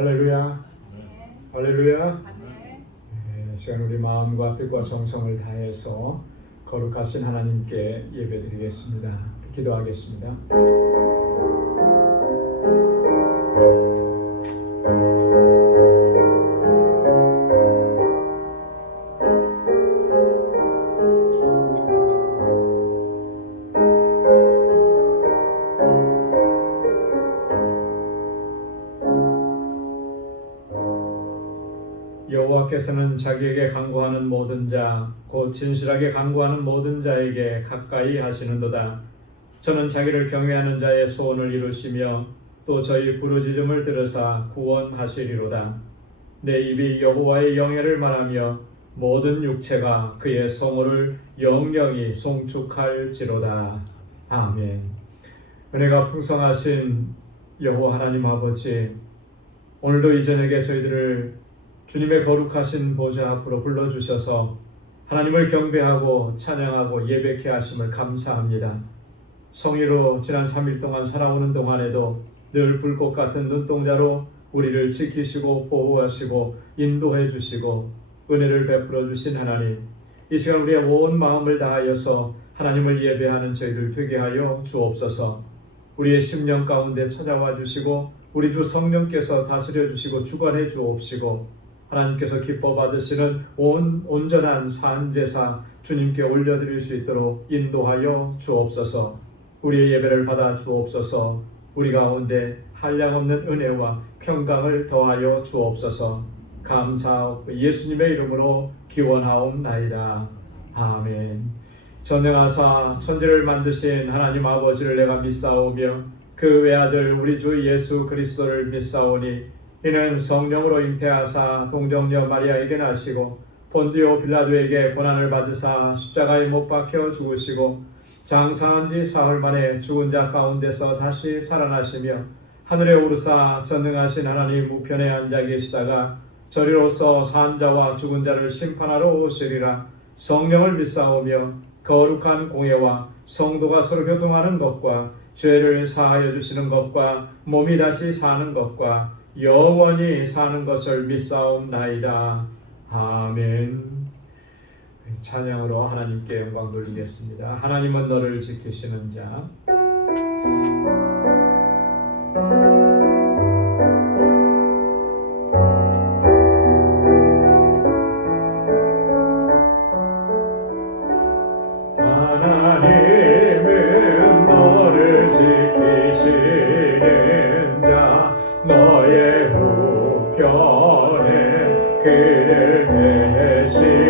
할렐루야. 할렐루야. 시간 우리 마음과 뜻과 정성을 다해서 거룩하신 하나님께 예배드리겠습니다. 기도하겠습니다. 여호와께서는 자기에게 간구하는 모든 자, 곧 진실하게 간구하는 모든 자에게 가까이 하시는도다. 저는 자기를 경외하는 자의 소원을 이루시며 또 저희 부르짖음을 들으사 구원하시리로다. 내 입이 여호와의 영예를 말하며 모든 육체가 그의 성호를 영영히 송축할지로다. 아멘. 은혜가 풍성하신 여호와 하나님 아버지, 오늘도 이 저녁에 저희들을 주님의 거룩하신 보좌 앞으로 불러주셔서 하나님을 경배하고 찬양하고 예배케 하심을 감사합니다. 성의로 지난 3일 동안 살아오는 동안에도 늘 불꽃 같은 눈동자로 우리를 지키시고 보호하시고 인도해 주시고 은혜를 베풀어 주신 하나님, 이 시간 우리의 온 마음을 다하여서 하나님을 예배하는 저희들 되게 하여 주옵소서. 우리의 심령 가운데 찾아와 주시고 우리 주 성령께서 다스려 주시고 주관해 주옵시고 하나님께서 기뻐 받으시는 온전한 산제사 주님께 올려드릴 수 있도록 인도하여 주옵소서. 우리의 예배를 받아 주옵소서. 우리 가운데 한량없는 은혜와 평강을 더하여 주옵소서. 감사하고 예수님의 이름으로 기원하옵나이다. 아멘. 전능하사 천지를 만드신 하나님 아버지를 내가 믿사오며 그 외아들 우리 주 예수 그리스도를 믿사오니 이는 성령으로 잉태하사 동정녀 마리아에게 나시고 본디오 빌라도에게 고난을 받으사 십자가에 못 박혀 죽으시고 장사한 지 사흘 만에 죽은 자 가운데서 다시 살아나시며 하늘에 오르사 전능하신 하나님 우편에 앉아 계시다가 저리로서 산 자와 죽은 자를 심판하러 오시리라. 성령을 믿사오며 거룩한 공예와 성도가 서로 교통하는 것과 죄를 사하여 주시는 것과 몸이 다시 사는 것과 영원히 사는 것을 믿사옵나이다. 아멘. 찬양으로 하나님께 영광 돌리겠습니다. 하나님은 너를 지키시는 자. 하나님은 너를 지키시는 자, 너의 우편에 그를 대시니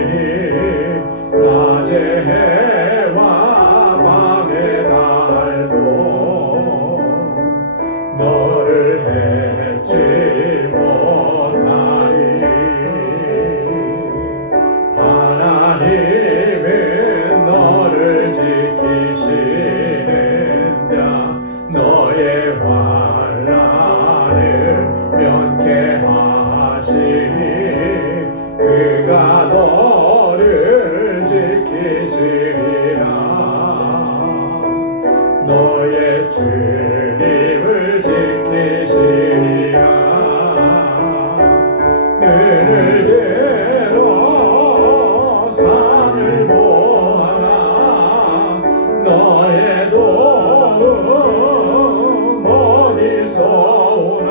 낮에 해와 밤에 달도 너를 해치 못하리. 하나님은 너를 지키시는 자, 너의 면케하시니 그가 너를 지키시리라. 너의 주님을 지키시리라. 눈을 들어 산을 보아라. 너의 도움 어디서 오나.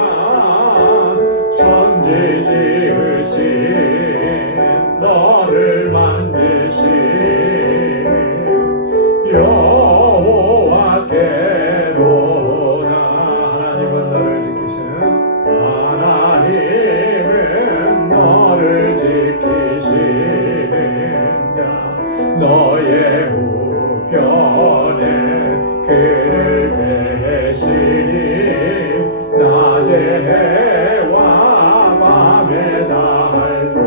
천지 지으신 너를 만드신 여호와께로다. 하나님은 너를 지키시는 하나님은 너를 지키시는 자, 너의 우편에 그를 대시니 낮에 해와 밤에 달도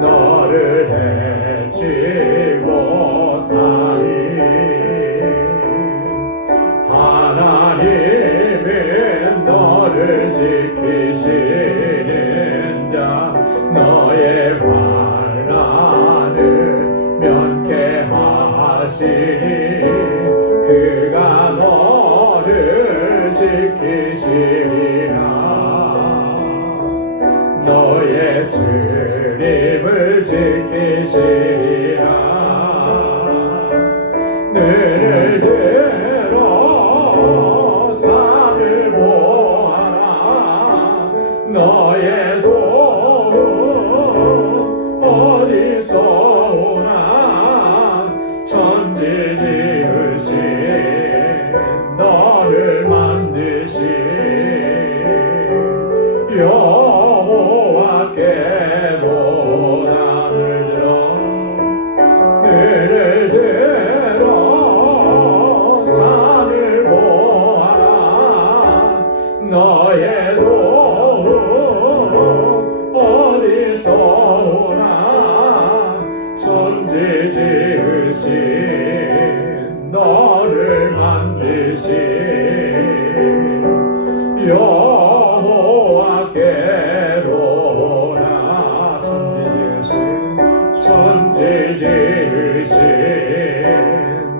너를 해치 못하리. 하나님은 너를 지키시는 자, 너의 환난을 면케하시니 그가 너를 지키시리라. 너의 주님을 지키시리라. 눈을 들어 산을 보아라. 너의 도움 어디서 오나. 천지 지으신 너를 만드신 여호와께로다. 눈을 들어 산을 보아라. 너의 도움 어디서 오나. 천지 지으신 너를 만드신 여호와께로다. 천지 지으신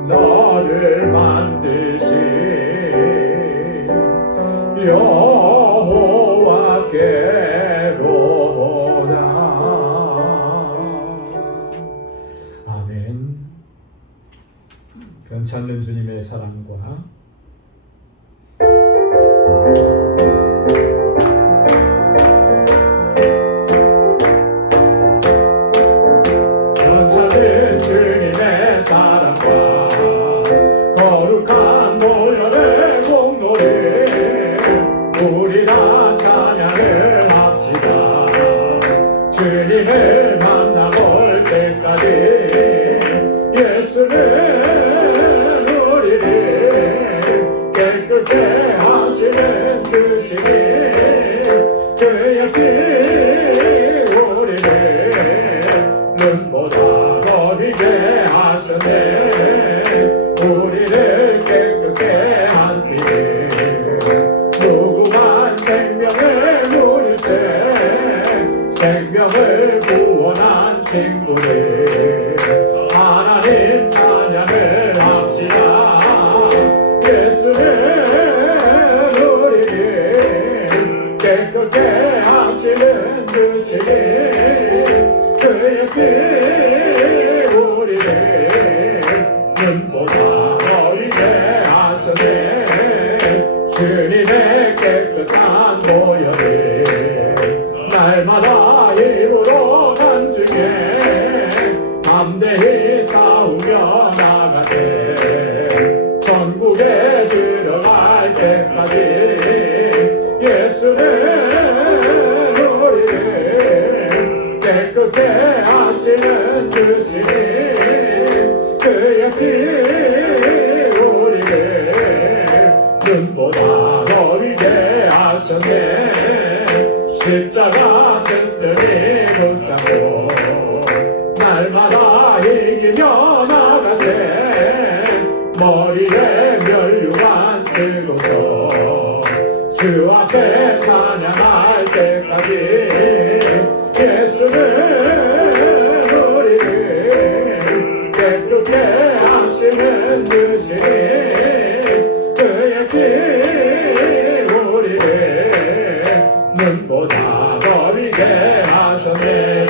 너를 만드신 여호와께로다. 아멘. 괜찮은 주님의 사랑과 괜찮은 주님의 사랑과 거룩한 보혈의 공로를 우리 다 찬양을 합시다. 주님을 만나볼 때까지 예수는 우리를 깨끗게 하시는 주시니 그의 피 우리를 눈보다 더 희게 하셨네. 우리를 깨끗게 한 피는 무궁한 생명을 누리세. 생명을 구원한 친구들 하나님 찬양을 합시다. 예수는 우리를 깨끗게 하시는 주시니 그의 피 우리를 눈보다 더 희게 하셨네. 주님의 깨끗한 보혈을 날마다 입으로 간증해 담대히 싸우며 나가세. 천국에 들어갈 때까지 예수는 우리를 깨끗게 하시는 주시니 그의 피 우리를 눈보다 더 희게 하셨네. 십자가 튼튼히 붙잡고 날마다 이기며 나가세. 머리에 면류관 쓰고서 주 앞에 찬양할 때까지 예수는 우리를 깨끗게 하시는 주시니 그의 피 우리를 눈보다 더 희게 하셨네.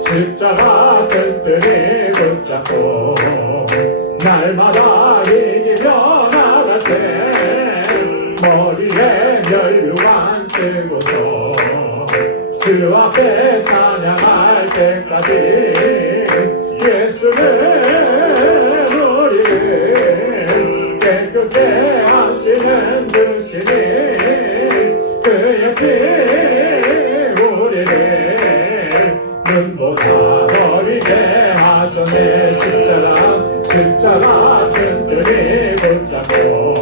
십자가 튼튼히 붙잡고 날마다 이기며 나가세. 머리에 면류관 쓰고서 주 앞에 찬양할 때까지 예수는 우리를 깨끗게 하시는 주시니 그의 피 우리를 눈보다 더 희게 하셨네. 십자가 튼튼히 붙잡고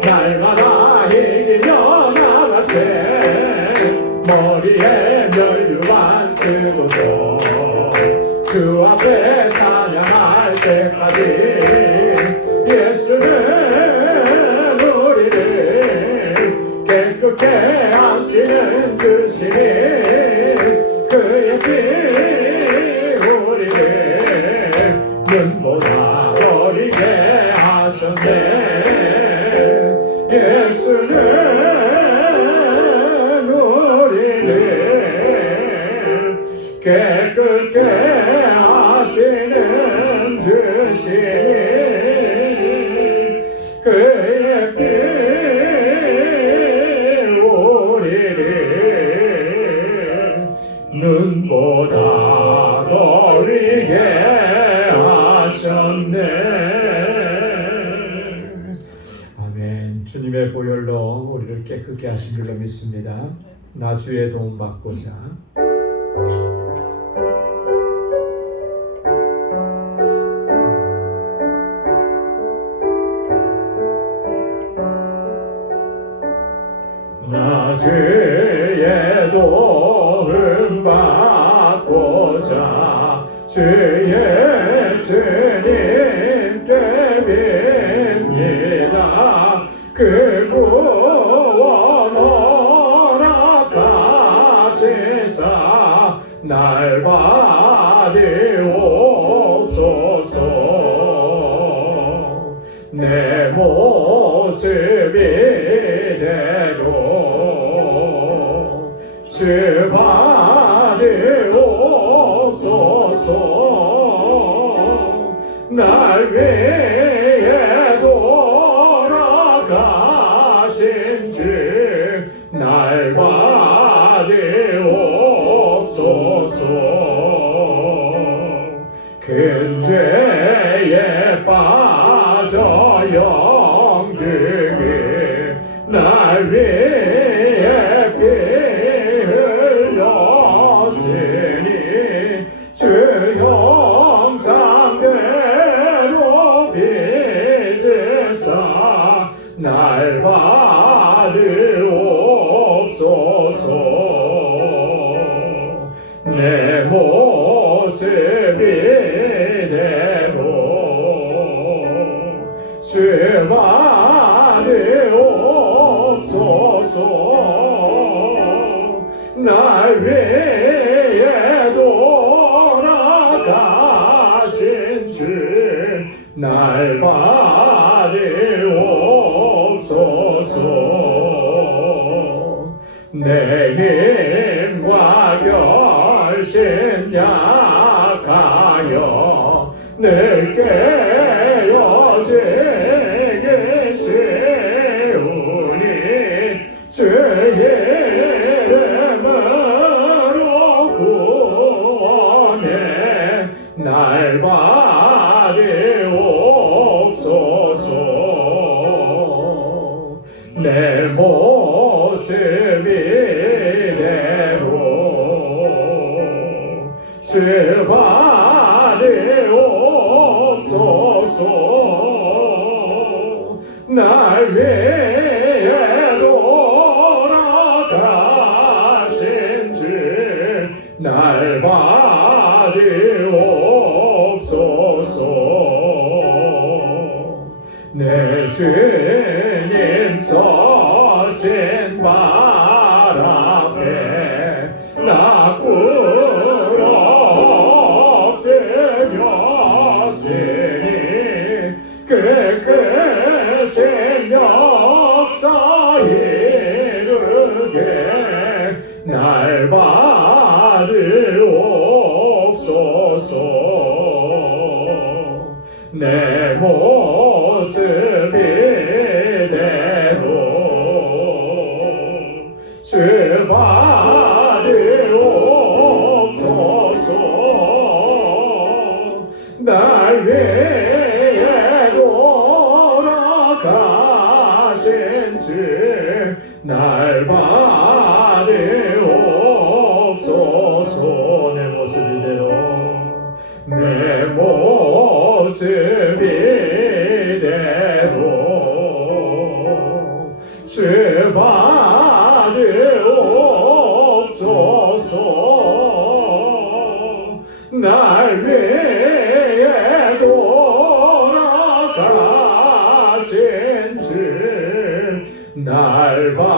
날마다 이기며 나가세. 머리에 면류관 쓰고서 주 앞에 찬양할 때까지 예수는 우리를 깨끗게 하시는 주시니 그의 피 우리를 눈보다 더 희게 하셨네. 예수는 우리를 깨끗게 하시는 주시니 그의 피 우리를 눈보다 더 위게 하셨네. 아멘. 주님의 보혈로 우리를 깨끗게 하신 줄로 믿습니다. 나 주의 도움 받고자. 나 주의 도움 받고자 주 예수님께 빕니다. 그 구원 허락하시사 날 받으옵소서. 내 모습 이대로 주 받으옵소서. 날 위해 돌아가신 주 날 받으옵소서. 큰 죄에 빠져 영주기 날 위해 피 흘렸으니 주 형상대로 빚으사 날 받으옵소서. 내 모습 이대로 주 받으옵소서. 날 위해 돌아가신 주 날 받으옵소서. 내 힘과 결심 약하여 늘 깨어지기 쉬우니 주 이름으로 구원해 날 받으옵소서. 내 모습 이대로 주 받으옵소서. 날 위해 돌아가신 주 날 받으옵소서. 내 주님 서신 발 앞에 나 꿇어 엎드렸으니 그 크신 역사 이루게 날 받으옵소서. 내 모습 이대로 주 받으옵소서. 날 위해 돌아가신 주 날 받으옵소서. 내 모습 이대로 내 모습 이대로 주 받으옵소서. 날 위해 돌아가신 주 날 받으옵소서.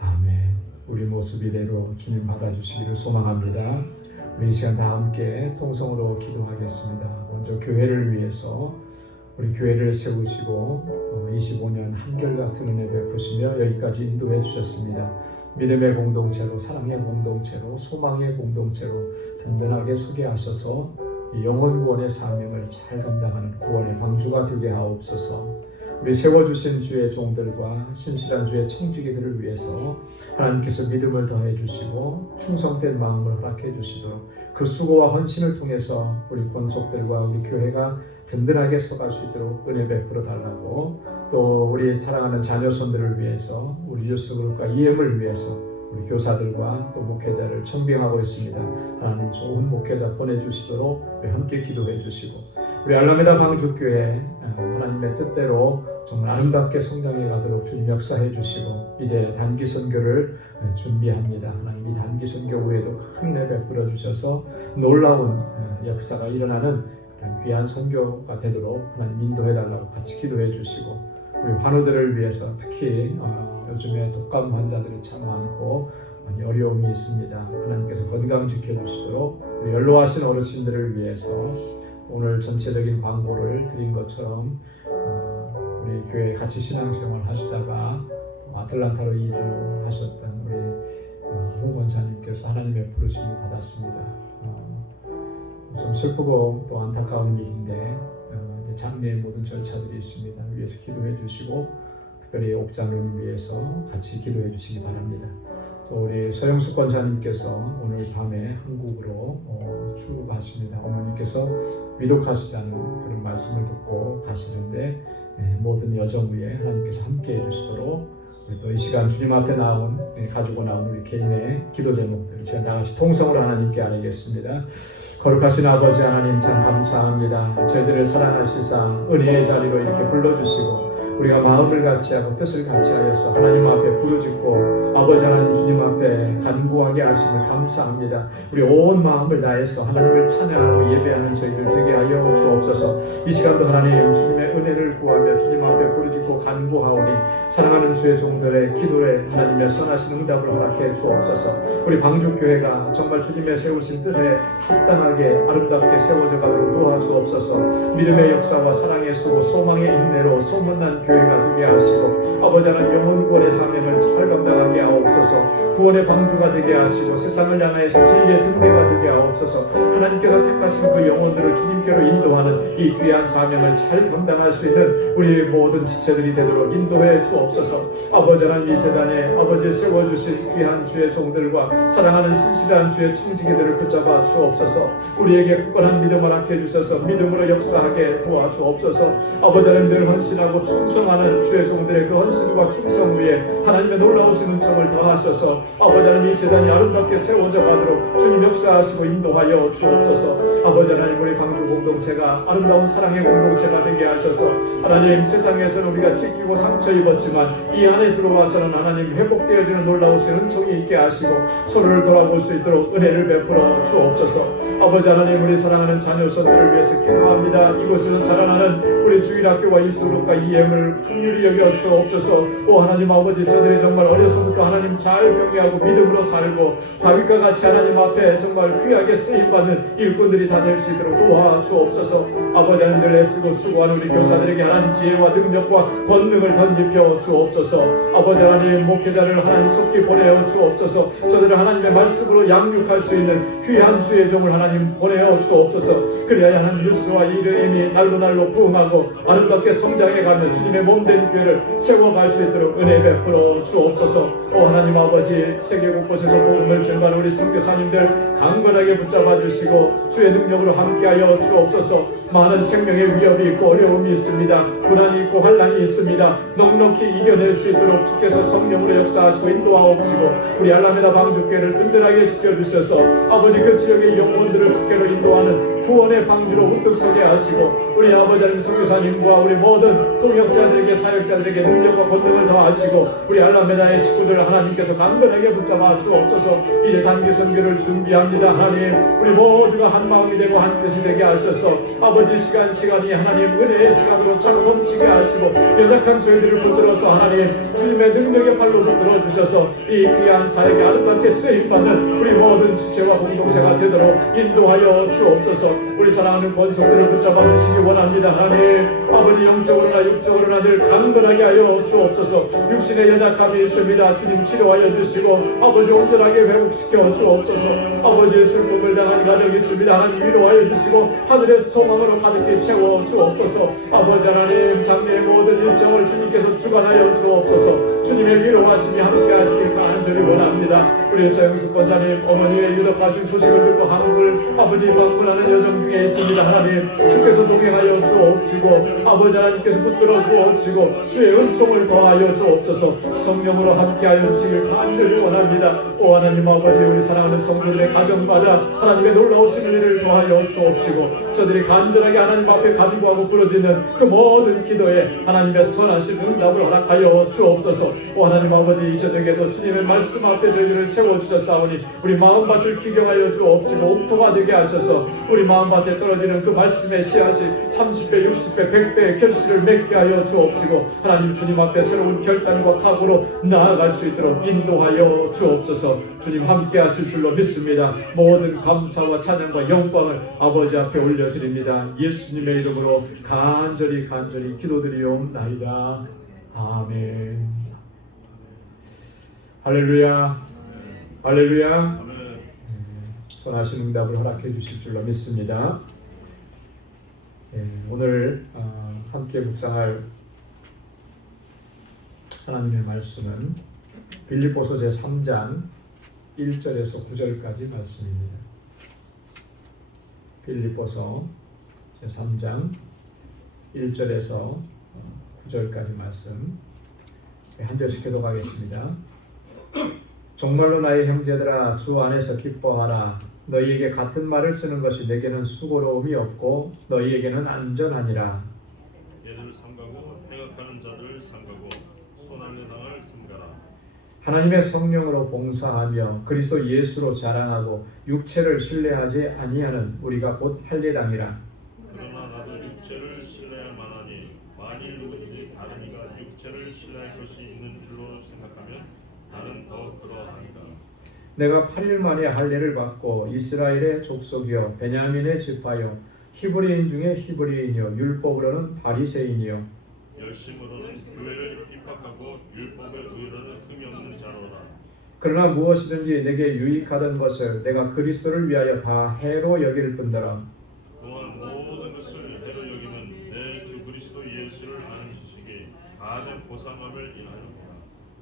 아멘. 우리 모습 이대로 주님 받아주시기를 소망합니다. 우리 이 시간 다 함께 통성으로 기도하겠습니다. 먼저 교회를 위해서 우리 교회를 세우시고 25년 한결같은 은혜 베푸시며 여기까지 인도해 주셨습니다. 믿음의 공동체로, 사랑의 공동체로, 소망의 공동체로 든든하게 서게 하셔서 영혼 구원의 사명을 잘 감당하는 구원의 방주가 되게 하옵소서. 우리 세워주신 주의 종들과 신실한 주의 청지기들을 위해서 하나님께서 믿음을 더해 주시고 충성된 마음을 허락해 주시도록 그 수고와 헌신을 통해서 우리 권속들과 우리 교회가 든든하게 서갈 수 있도록 은혜 베풀어 달라고, 또 우리 사랑하는 자녀손들을 위해서, 우리 뉴스그룹과 EM을 위해서 우리 교사들과 또 목회자를 청빙하고 있습니다. 하나님 좋은 목회자 보내주시도록 우리 함께 기도해 주시고, 우리 알라메다 방주교회 하나님의 뜻대로 정말 아름답게 성장해 가도록 주님 역사해 주시고, 이제 단기 선교를 준비합니다. 하나님 이 단기 선교 후에도 큰 은혜 베풀어 주셔서 놀라운 역사가 일어나는 귀한 선교가 되도록 하나님 인도해 달라고 같이 기도해 주시고, 우리 환우들을 위해서 특히 요즘에 독감 환자들이 참 많고 많이 어려움이 있습니다. 하나님께서 건강 지켜주시도록, 우리 연로하신 어르신들을 위해서 오늘 전체적인 광고를 드린 것처럼 우리 교회 같이 신앙생활 하시다가 아틀란타로 이주하셨던 우리 홍 권사님께서 하나님의 부르심을 받았습니다. 좀 슬프고 또 안타까운 일인데 장례의 모든 절차들이 있습니다. 위해서 기도해 주시고, 특별히 옥장로님 위해서 같이 기도해 주시기 바랍니다. 또 우리 서영숙 권사님께서 오늘 밤에 한국으로 출국하십니다. 어머니께서 위독하시다는 그런 말씀을 듣고 가시는데 모든 여정 위에 하나님께서 함께 해주시도록, 우리 또 이 시간 주님 앞에 가지고 나온 우리 개인의 기도 제목들 제가 다같이 통성으로 하나님께 아뢰겠습니다. 거룩하신 아버지 하나님, 참 감사합니다. 저희들을 사랑하시사 은혜의 자리로 이렇게 불러주시고 우리가 마음을 같이하고 뜻을 같이하여서 하나님 앞에 부르짖고 아버지 하나님 주님 앞에 간구하게 하심을 감사합니다. 우리 온 마음을 다해서 하나님을 찬양하고 예배하는 저희들 되게 하여 주옵소서. 이 시간도 하나님 주님의 은혜를 구하며 주님 앞에 부르짖고 간구하오니 사랑하는 주의 종들의 기도에 하나님의 선하신 응답을 허락해 주옵소서. 우리 방주교회가 정말 주님의 세우신 뜻에 합당하게 아름답게 세워져 가도록 도와주옵소서. 믿음의 역사와 사랑의 수고 소망의 인내로 소문난 교회가 되게 하시고 아버지 하나님 영혼 구원의 사명을 잘 감당하게 하옵소서. 구원의 방주가 되게 하시고 세상을 향하여서 진리의 등대가 되게 하옵소서. 하나님께서 택하신 그 영혼들을 주님께로 인도하는 이 귀한 사명을 잘 감당할 수 있는 우리 모든 지체들이 되도록 인도해 주옵소서. 아버지 하나님 이 세상에 아버지 세워주신 귀한 주의 종들과 사랑하는 신실한 주의 청지기들을 붙잡아 주옵소서. 우리에게 굳건한 믿음을 허락해 주셔서 믿음으로 역사하게 도와주옵소서. 아버지 하나님 늘 헌신하고 충성하는 주의 종들의 그 헌신과 충성 위에 하나님의 놀라우신 은총을 더하셔서 아버지 하나님 이 세상이 아름답게 세워져 가도록 주님 역사하시고 인도하여 주옵소서. 아버지 하나님 우리 방주 공동체가 아름다운 사랑의 공동체가 되게 하셔서 하나님 세상에서는 우리가 찢기고 상처 입었지만 이 안에 들어와서는 하나님 회복되어지는 놀라우신 은총이 있게 하시고 서로를 돌아볼 수 있도록 은혜를 베풀어 주옵소서. 아버지 하나님 우리 사랑하는 자녀손들을 위해서 기도합니다. 이곳에서 자라나는 우리 주일학교와 이스그룹과 EM을 긍휼히 여겨 주옵소서. 오 하나님 아버지 저들이 정말 어려서부터 하나님 잘 경외하고 믿음으로 살고 다윗과 같이 하나님 앞에 정말 귀하게 쓰임받는 일꾼들이 다 될 수 있도록 도와주옵소서. 아버지 하나님 늘 애쓰고 수고하는 우리 교사들에게 하나님 지혜와 능력과 권능을 덧입혀 주옵소서. 아버지 하나님 목회자를 하나님 속히 보내어 주옵소서. 저들을 하나님의 말씀으로 양육할 수 있는 귀한 주의 종을 하나님 보내어 주옵소서. 그래야 하나님 뉴스와 이름이 날로 부흥하고 아름답게 성장해가며 주님의 몸된 교회를 세워갈 수 있도록 은혜 베풀어 주옵소서. 오 하나님 아버지 세계 곳곳에서 복음을 전하는 우리 선교사님들 강건하게 붙잡아 주시고 주의 능력으로 함께하여 주옵소서. 많은 생명의 위협이 있고 어려움이 있습니다. 고난이 있고 환난이 있습니다. 넉넉히 이겨낼 수 있도록 주께서 성령으로 역사하시고 인도하옵시고 우리 알라메다 방주교회를 든든하게 지켜주셔서 아버지 그 지역의 영혼들을 주께로 인도하는 구원의 방주로 우뚝 서게 하시고 우리 아버지 하나님 선교사님과 우리 모든 동역자들에게 사역자들에게 능력과 권능을 더하시고 우리 알라메다의 식구들 저희를 하나님께서 강건하게 붙잡아 주옵소서. 이제 단기 선교를 준비합니다. 하나님, 우리 모두가 한 마음이 되고 한 뜻이 되게 하셔서 아버지 시간이 하나님 은혜의 시간으로 참 넘치게 하시고 연약한 저희들을 붙들어서 하나님 주님의 능력의 발로 붙들어 주셔서 이 귀한 사역에 아름답게 쓰임받는 우리 모든 지체와 공동체가 되도록 인도하여 주옵소서. 우리 사랑하는 권속들을 붙잡아 주시기 원합니다. 하나님, 아버지 영적으로나 육적으로나 늘 강건하게 하여 주옵소서. 육신의 연약함이 있습니다. 주님 치료하여 주시고 아버지 온전하게 회복시켜 주옵소서. 아버지의 슬픔을 당한 가정이 있습니다. 하나님 위로하여 주시고 하늘의 소망으로 가득히 채워 주옵소서. 아버지 하나님, 장래의 모든 일정을 주님께서 주관하여 주옵소서. 주님의 위로하심이 함께 하시길 간절히 원합니다. 우리 서영숙 권사님 어머니의 유독하신 소식을 듣고 한국을 아버지 방문하는 여정 중에 있습니다. 하나님, 주께서 동행하여 주옵시고 아버지 하나님께서 붙들어 주옵시고 주의 은총을 더하여 주옵소서. 성령으로 함께하여 주시길 간절히 원합니다. 오 하나님 아버지, 우리 사랑하는 성도들의 가정마다 하나님의 놀라우신 은혜를 더하여 주옵시고 저들이 간절하게 하나님 앞에 간구하고 부르짖는 그 모든 기도에 하나님의 선하신 응답을 허락하여 주옵소서. 오 하나님 아버지, 이 저녁에도 주님의 말씀 앞에 저희들을 세워주셨사오니 우리 마음밭을 기경하여 주옵시고 옥토가 되게 하셔서 우리 마음밭에 떨어지는 그 말씀의 씨앗이 30배, 60배, 100배의 결실을 맺게 하여 주옵시고 하나님 주님 앞에 새로운 결단과 각오로 나아갈 수 있도록 인도하여 주옵소서. 주님 함께 하실 줄로 믿습니다. 모든 감사와 찬양과 영광을 아버지 앞에 올려드립니다. 예수님의 이름으로 간절히 기도드리옵나이다. 아멘. 할렐루야. 할렐루야. 선하신 응답을 허락해 주실 줄로 믿습니다. 오늘 함께 묵상할 하나님의 말씀은 빌립보서 제3장 1절에서 9절까지 말씀입니다. 빌립보서 제3장 1절에서 9절까지 말씀 한 절씩 교독하겠습니다. 정말로 나의 형제들아, 주 안에서 기뻐하라. 너희에게 같은 말을 쓰는 것이 내게는 수고로움이 없고 너희에게는 안전하니라. 얘를 삼가고 행악하는 자를 삼가고 손안의 당을 삼가라. 하나님의 성령으로 봉사하며 그리스도 예수로 자랑하고 육체를 신뢰하지 아니하는 우리가 곧 할례당이라. 그러나 나도 육체를 신뢰할 만하니 만일 누구든지 다른 이가 육체를 신뢰할 것이 있는 줄로 생각하면 나는 더 그러하니라. 내가 8일 만에 할례를 받고 이스라엘의 족속이요 베냐민의 지파요 히브리인 중에 히브리인이요 율법으로는 바리새인이요 열심으로는 교회를 핍박하고 율법의 의로는 흠이 없는 자로라. 그러나 무엇이든지 내게 유익하던 것을 내가 그리스도를 위하여 다 해로 여길 뿐더러 또한 모든 것을 해로 여기면 내 주 그리스도 예수를 아는 지식이 가장 고상함을 인하였다.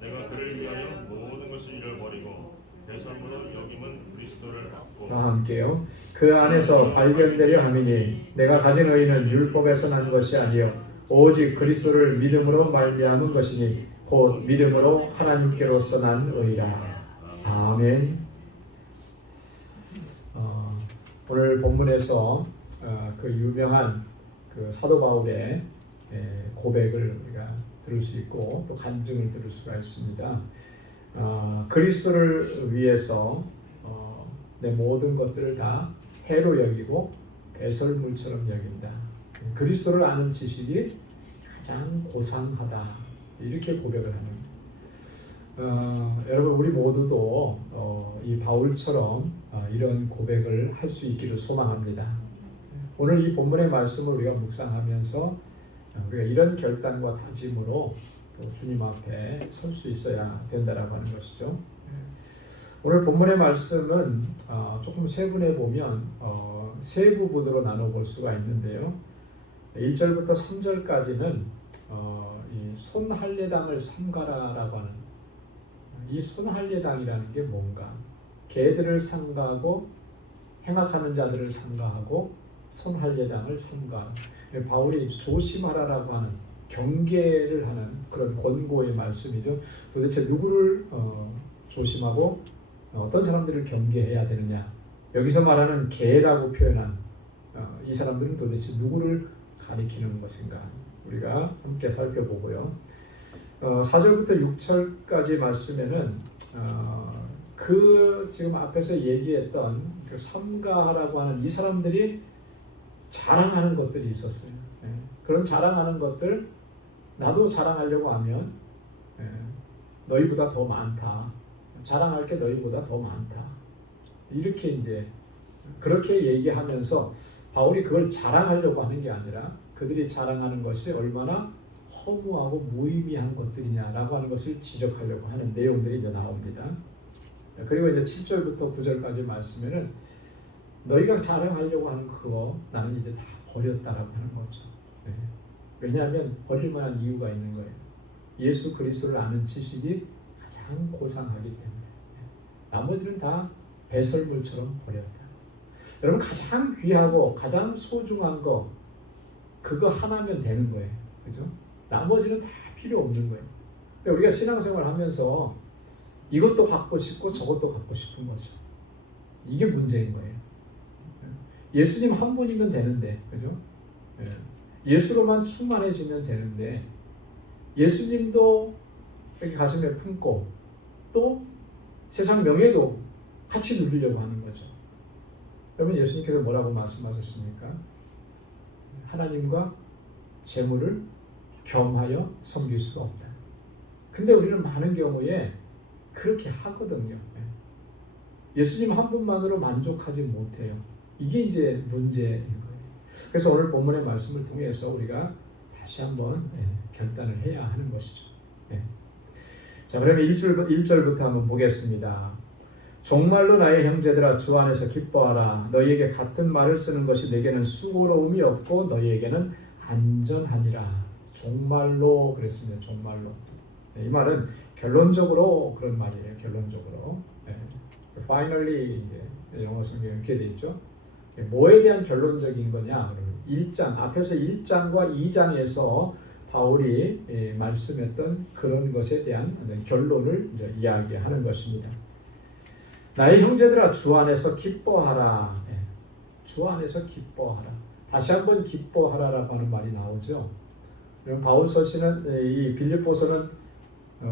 내가 그를 위하여 모든 것을 잃어버리고 대설물로 여김은 그리스도를 받고. 다 함께요. 그 안에서 발견되려 함이니 내가 가진 의는 율법에서 난 것이 아니요 오직 그리스도를 믿음으로 말미암은 것이니 곧 믿음으로 하나님께로서 난 의라. 아멘. 오늘 본문에서 그 유명한 그 사도 바울의 고백을 우리가 들을 수 있고 또 간증을 들을 수가 있습니다. 그리스도를 위해서 내 모든 것들을 다 해로 여기고 배설물처럼 여긴다. 그리스도를 아는 지식이 가장 고상하다. 이렇게 고백을 하는. 여러분 우리 모두도 이 바울처럼 이런 고백을 할 수 있기를 소망합니다. 오늘 이 본문의 말씀을 우리가 묵상하면서 우리가 이런 결단과 다짐으로 또 주님 앞에 설 수 있어야 된다라고 하는 것이죠. 오늘 본문의 말씀은 조금 세분해 보면 세 부분으로 나눠볼 수가 있는데요. 1절부터 3절까지는 이 손할례당을 삼가라라고 하는 이 손할례당이라는 게 뭔가? 개들을 삼가하고 행악하는 자들을 삼가하고 손할례당을 삼가. 바울이 조심하라라고 하는 경계를 하는 그런 권고의 말씀이죠. 도대체 누구를 조심하고 어떤 사람들을 경계해야 되느냐? 여기서 말하는 개라고 표현한 이 사람들은 도대체 누구를 가리키는 것인가? 우리가 함께 살펴보고요. 4절부터 6절까지 말씀에는 그 지금 앞에서 얘기했던 그 삼가라고 하는 이 사람들이 자랑하는 것들이 있었어요. 그런 자랑하는 것들 나도 자랑하려고 하면 너희보다 더 많다. 자랑할 게 너희보다 더 많다. 이렇게 이제 그렇게 얘기하면서 바울이 그걸 자랑하려고 하는 게 아니라 그들이 자랑하는 것이 얼마나 허무하고 무의미한 것들이냐라고 하는 것을 지적하려고 하는 내용들이 이제 나옵니다. 그리고 이제 7절부터 9절까지 말씀에는 너희가 자랑하려고 하는 그거 나는 이제 다 버렸다라고 하는 거죠. 왜냐하면 버릴 만한 이유가 있는 거예요. 예수 그리스도를 아는 지식이 가장 고상하기 때문에 나머지는 다 배설물처럼 버렸다. 여러분 가장 귀하고 가장 소중한 거 그거 하나면 되는 거예요. 그죠? 나머지는 다 필요 없는 거예요. 근데 우리가 신앙생활 하면서 이것도 갖고 싶고 저것도 갖고 싶은 거죠. 이게 문제인 거예요. 예수님 한 분이면 되는데, 그죠? 예수로만 충만해지면 되는데, 예수님도 이렇게 가슴에 품고 또 세상 명예도 같이 누리려고 하는 거죠. 여러분 예수님께서 뭐라고 말씀하셨습니까? 하나님과 재물을 겸하여 섬길 수가 없다. 근데 우리는 많은 경우에 그렇게 하거든요. 예수님 한 분만으로 만족하지 못해요. 이게 이제 문제인 거예요. 그래서 오늘 본문의 말씀을 통해서 우리가 다시 한번 결단을 해야 하는 것이죠. 자, 그러면 1절부터 한번 보겠습니다. 정말로 나의 형제들아 주 안에서 기뻐하라. 너희에게 같은 말을 쓰는 것이 내게는 수고로움이 없고 너희에게는 안전하니라. 정말로 그랬습니다. 정말로. 이 말은 결론적으로 그런 말이에요. 결론적으로. Finally 이제 영어 성경에 이렇게 돼 있죠. 뭐에 대한 결론적인 거냐? 1장 앞에서 1장과 2장에서 바울이 말씀했던 그런 것에 대한 결론을 이제 이야기하는 것입니다. 나의 형제들아 주 안에서 기뻐하라. 주 안에서 기뻐하라. 다시 한번 기뻐하라라고 하는 말이 나오죠. 그럼 바울 서신은 이 빌립보서는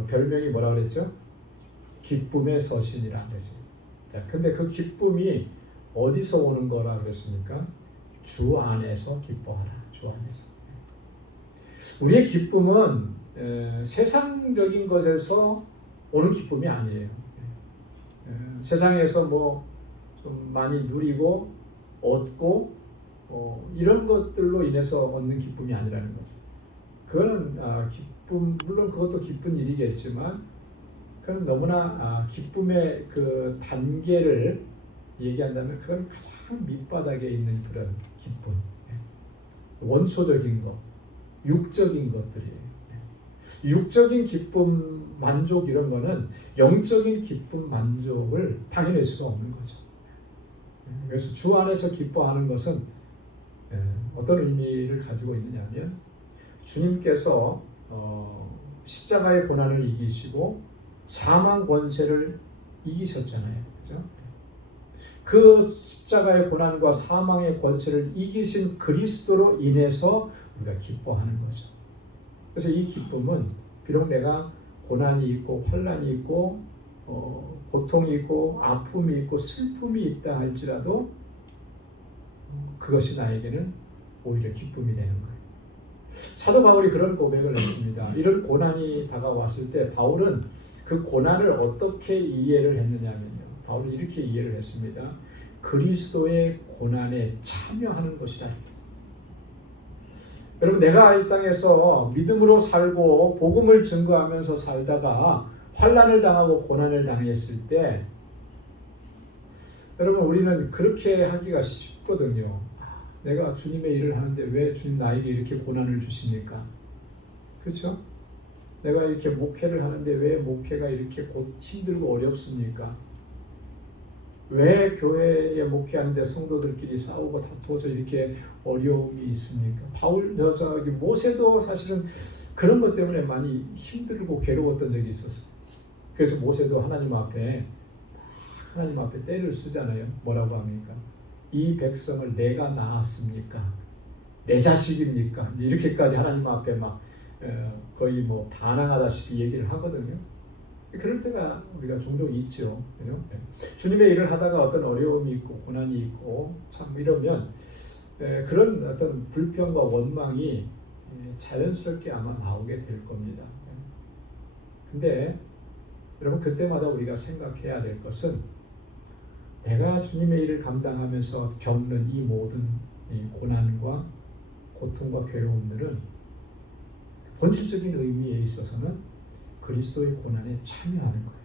별명이 뭐라 그랬죠? 기쁨의 서신이라 그랬어요. 자, 근데 그 기쁨이 어디서 오는 거라 그랬습니까? 주 안에서 기뻐하라. 주 안에서. 우리의 기쁨은 세상적인 것에서 오는 기쁨이 아니에요. 세상에서 뭐 좀 많이 누리고 얻고 이런 것들로 인해서 얻는 기쁨이 아니라는 거죠. 그거는 기쁨 물론 그것도 기쁜 일이겠지만 그건 너무나 기쁨의 그 단계를 얘기한다면 그건 가장 밑바닥에 있는 그런 기쁨, 원초적인 것, 육적인 것들이에요. 육적인 기쁨, 만족 이런 거는 영적인 기쁨, 만족을 당해낼 수가 없는 거죠. 그래서 주 안에서 기뻐하는 것은 어떤 의미를 가지고 있느냐면 주님께서 십자가의 고난을 이기시고 사망 권세를 이기셨잖아요. 그죠? 그 십자가의 고난과 사망의 권세를 이기신 그리스도로 인해서 우리가 기뻐하는 거죠. 그래서 이 기쁨은 비록 내가 고난이 있고 환난이 있고 고통이 있고 아픔이 있고 슬픔이 있다 할지라도 그것이 나에게는 오히려 기쁨이 되는 거예요. 사도 바울이 그런 고백을 했습니다. 이런 고난이 다가왔을 때 바울은 그 고난을 어떻게 이해를 했느냐면요. 바울은 이렇게 이해를 했습니다. 그리스도의 고난에 참여하는 것이다. 여러분 내가 이 땅에서 믿음으로 살고 복음을 증거하면서 살다가 환난을 당하고 고난을 당했을 때 여러분 우리는 그렇게 하기가 쉽거든요. 내가 주님의 일을 하는데 왜 주님 나에게 이렇게 고난을 주십니까? 그렇죠? 내가 이렇게 목회를 하는데 왜 목회가 이렇게 힘들고 어렵습니까? 왜 교회에 목회하는데 성도들끼리 싸우고 다투어서 이렇게 어려움이 있습니까? 모세도 사실은 그런 것 때문에 많이 힘들고 괴로웠던 적이 있었어요. 그래서 모세도 하나님 앞에 때를 쓰잖아요. 뭐라고 합니까? 이 백성을 내가 낳았습니까? 내 자식입니까? 이렇게까지 하나님 앞에 막 거의 뭐 반항하다시피 얘기를 하거든요. 그럴 때가 우리가 종종 있죠. 그죠? 주님의 일을 하다가 어떤 어려움이 있고 고난이 있고 참 이러면 그런 어떤 불평과 원망이 자연스럽게 아마 나오게 될 겁니다. 근데 여러분 그때마다 우리가 생각해야 될 것은 내가 주님의 일을 감당하면서 겪는 이 모든 이 고난과 고통과 괴로움들은 본질적인 의미에 있어서는 그리스도의 고난에 참여하는 거예요.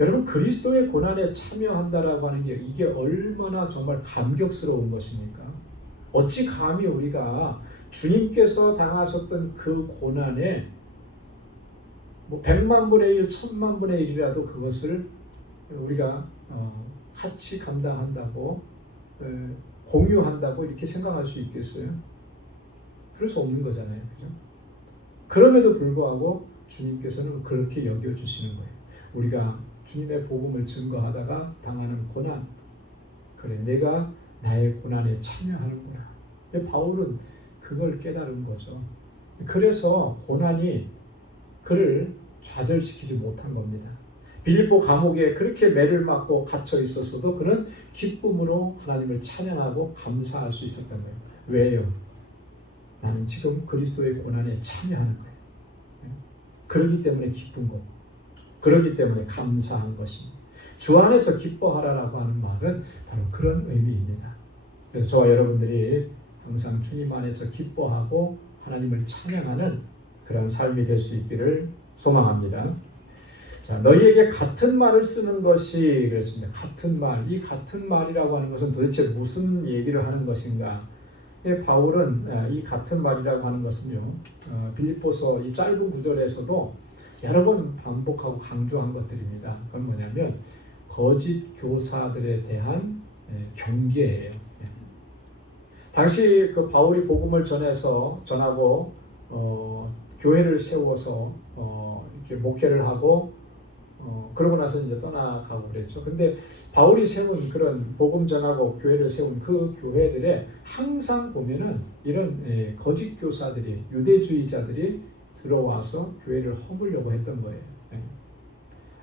여러분 그리스도의 고난에 참여한다라고 하는 게 이게 얼마나 정말 감격스러운 것입니까? 어찌 감히 우리가 주님께서 당하셨던 그 고난에 뭐 100만 분의 1, 1000만 분의 1이라도 그것을 우리가 같이 감당한다고 공유한다고 이렇게 생각할 수 있겠어요? 그럴 수 없는 거잖아요. 그죠? 그럼에도 불구하고 주님께서는 그렇게 여겨주시는 거예요. 우리가 주님의 복음을 증거하다가 당하는 고난, 그래 내가 나의 고난에 참여하는구나. 바울은 그걸 깨달은 거죠. 그래서 고난이 그를 좌절시키지 못한 겁니다. 빌립보 감옥에 그렇게 매를 맞고 갇혀 있었어도 그는 기쁨으로 하나님을 찬양하고 감사할 수 있었던 거예요. 왜요? 나는 지금 그리스도의 고난에 참여하는 거예요. 그러기 때문에 기쁜 것, 그러기 때문에 감사한 것입니다. 주 안에서 기뻐하라라고 하는 말은 바로 그런 의미입니다. 그래서 저와 여러분들이 항상 주님 안에서 기뻐하고 하나님을 찬양하는 그런 삶이 될 수 있기를 소망합니다. 자, 너희에게 같은 말을 쓰는 것이 그랬습니다. 같은 말, 이 같은 말이라고 하는 것은 도대체 무슨 얘기를 하는 것인가? 바울은 이 같은 말이라고 하는 것은요, 빌립보서 이 짧은 구절에서도 여러 번 반복하고 강조한 것들입니다. 그건 뭐냐면 거짓 교사들에 대한 경계예요. 당시 그 바울이 복음을 전하고 교회를 세워서 이렇게 목회를 하고 그러고 나서 이제 떠나가고 그랬죠. 근데 바울이 세운 그런 복음 전하고 교회를 세운 그 교회들에 항상 보면은 이런 거짓 교사들이, 유대주의자들이 들어와서 교회를 허물려고 했던 거예요.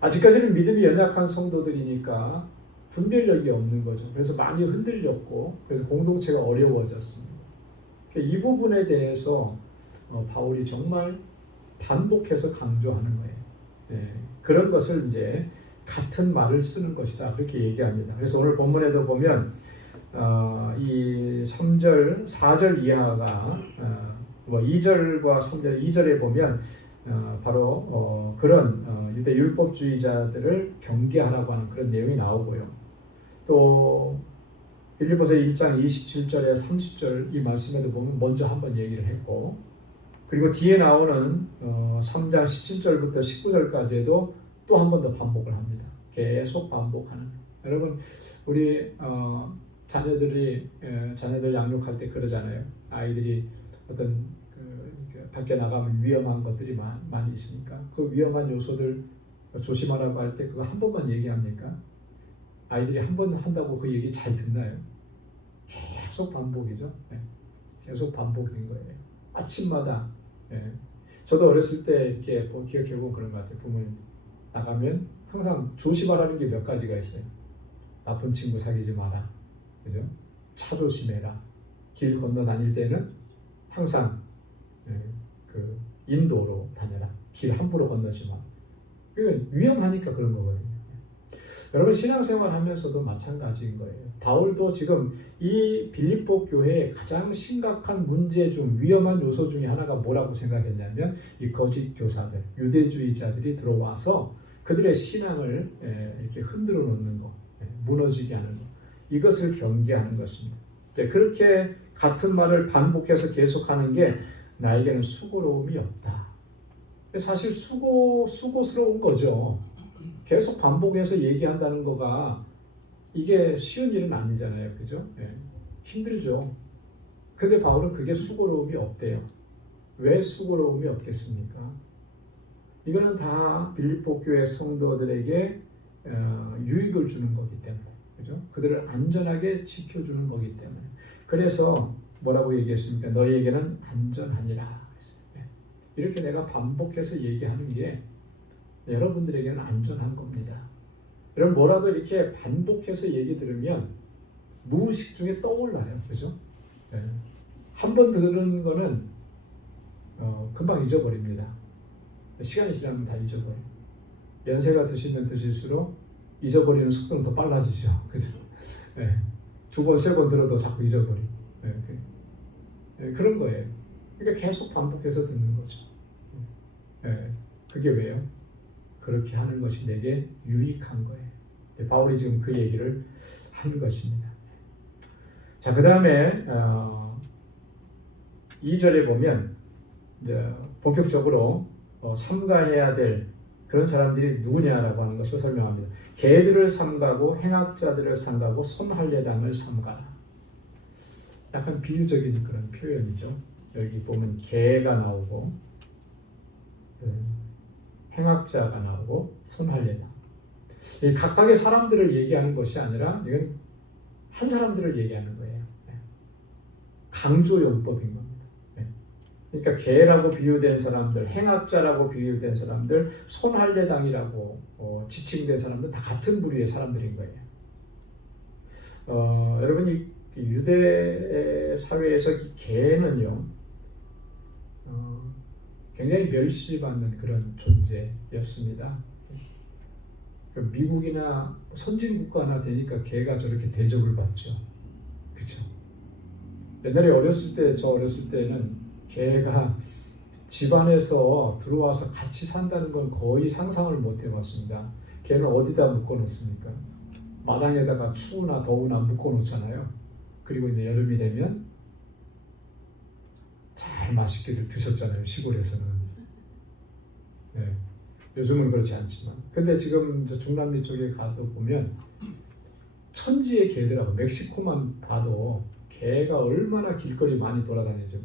아직까지는 믿음이 연약한 성도들이니까 분별력이 없는 거죠. 그래서 많이 흔들렸고, 그래서 공동체가 어려워졌습니다. 이 부분에 대해서 바울이 정말 반복해서 강조하는 거예요. 그런 것을 이제 같은 말을 쓰는 것이다. 그렇게 얘기합니다. 그래서 오늘 본문에도 보면 이 3절, 4절 이하가 2절과 3절, 2절에 보면 바로 그런 유대 율법주의자들을 경계하라고 하는 그런 내용이 나오고요. 또 빌립보서 1장 27절에 30절 이 말씀에도 보면 먼저 한번 얘기를 했고, 그리고 뒤에 나오는 3장 17절부터 19절까지에도 또 한 번 더 반복을 합니다. 계속 반복하는. 여러분 우리 자녀들 양육할 때 그러잖아요. 아이들이 어떤 밖에 나가면 위험한 것들이 많이 있으니까 그 위험한 요소들 조심하라고 할 때 그거 한 번만 얘기합니까? 아이들이 한 번 한다고 그 얘기 잘 듣나요? 계속 반복이죠. 계속 반복인 거예요. 아침마다. 저도 어렸을 때 이렇게 기억해보면 그런 것 같아요. 부모님 나가면 항상 조심하라는 게 몇 가지가 있어요. 나쁜 친구 사귀지 마라. 그죠? 차 조심해라. 길 건너 다닐 때는 항상 그 인도로 다녀라. 길 함부로 건너지 마. 그건 위험하니까 그런 거거든요. 여러분 신앙생활 하면서도 마찬가지인 거예요. 바울도 지금 이 빌립보 교회의 가장 심각한 문제 중 위험한 요소 중에 하나가 뭐라고 생각했냐면 이 거짓 교사들, 유대주의자들이 들어와서 그들의 신앙을 이렇게 흔들어 놓는 거, 무너지게 하는 거, 이것을 경계하는 것입니다. 그렇게 같은 말을 반복해서 계속하는 게 나에게는 수고로움이 없다. 사실 수고스러운 거죠. 계속 반복해서 얘기한다는 거가 이게 쉬운 일은 아니잖아요. 그죠? 힘들죠. 근데 바울은 그게 수고로움이 없대요. 왜 수고로움이 없겠습니까? 이거는 다 빌립보 교회 성도들에게 유익을 주는 거기 때문에. 그죠? 그들을 안전하게 지켜주는 거기 때문에. 그래서 뭐라고 얘기했습니까? 너희에게는 안전하니라. 이렇게 내가 반복해서 얘기하는 게 여러분들에게는 안전한 겁니다. 여러분 뭐라도 이렇게 반복해서 얘기 들으면 무의식 중에 떠올라요. 그죠? 네. 한 번 들은 거는 금방 잊어버립니다. 시간이 지나면 다 잊어버려요. 연세가 드시면 드실수록 잊어버리는 속도는 더 빨라지죠. 그죠? 네. 두 번, 세 번 들어도 자꾸 잊어버리고. 네. 네. 그런 거예요. 그러니까 계속 반복해서 듣는 거죠. 네. 그게 왜요? 그렇게 하는 것이 내게 유익한 거예요. 바울이 지금 그 얘기를 하는 것입니다. 자, 그 다음에 2절에 보면 이제 본격적으로 삼가해야 될 그런 사람들이 누구냐라고 하는 것을 설명합니다. 개들을 삼가고 행악자들을 삼가고 손할례당을 삼가라. 약간 비유적인 그런 표현이죠. 여기 보면 개가 나오고 행악자가 나오고 손할례당. 각각의 사람들을 얘기하는 것이 아니라 이건 한 사람들을 얘기하는 거예요. 강조용법인 겁니다. 그러니까 개라고 비유된 사람들, 행악자라고 비유된 사람들, 손할례당이라고 지칭된 사람들 다 같은 부류의 사람들인 거예요. 여러분이 유대 사회에서 이 개는요, 굉장히 멸시받는 그런 존재였습니다. 미국이나 선진 국가나 되니까 개가 저렇게 대접을 받죠. 그렇죠? 옛날에 저 어렸을 때는 개가 집안에서 들어와서 같이 산다는 건 거의 상상을 못 해봤습니다. 개는 어디다 묶어놓습니까? 마당에다가 추우나 더우나 묶어놓잖아요. 그리고 이제 여름이 되면 잘 맛있게들 드셨잖아요. 시골에서는. 네. 요즘은 그렇지 않지만. 근데 지금 중남미 쪽에 가도 보면 천지의 개들하고 멕시코만 봐도 개가 얼마나 길거리 많이 돌아다니죠.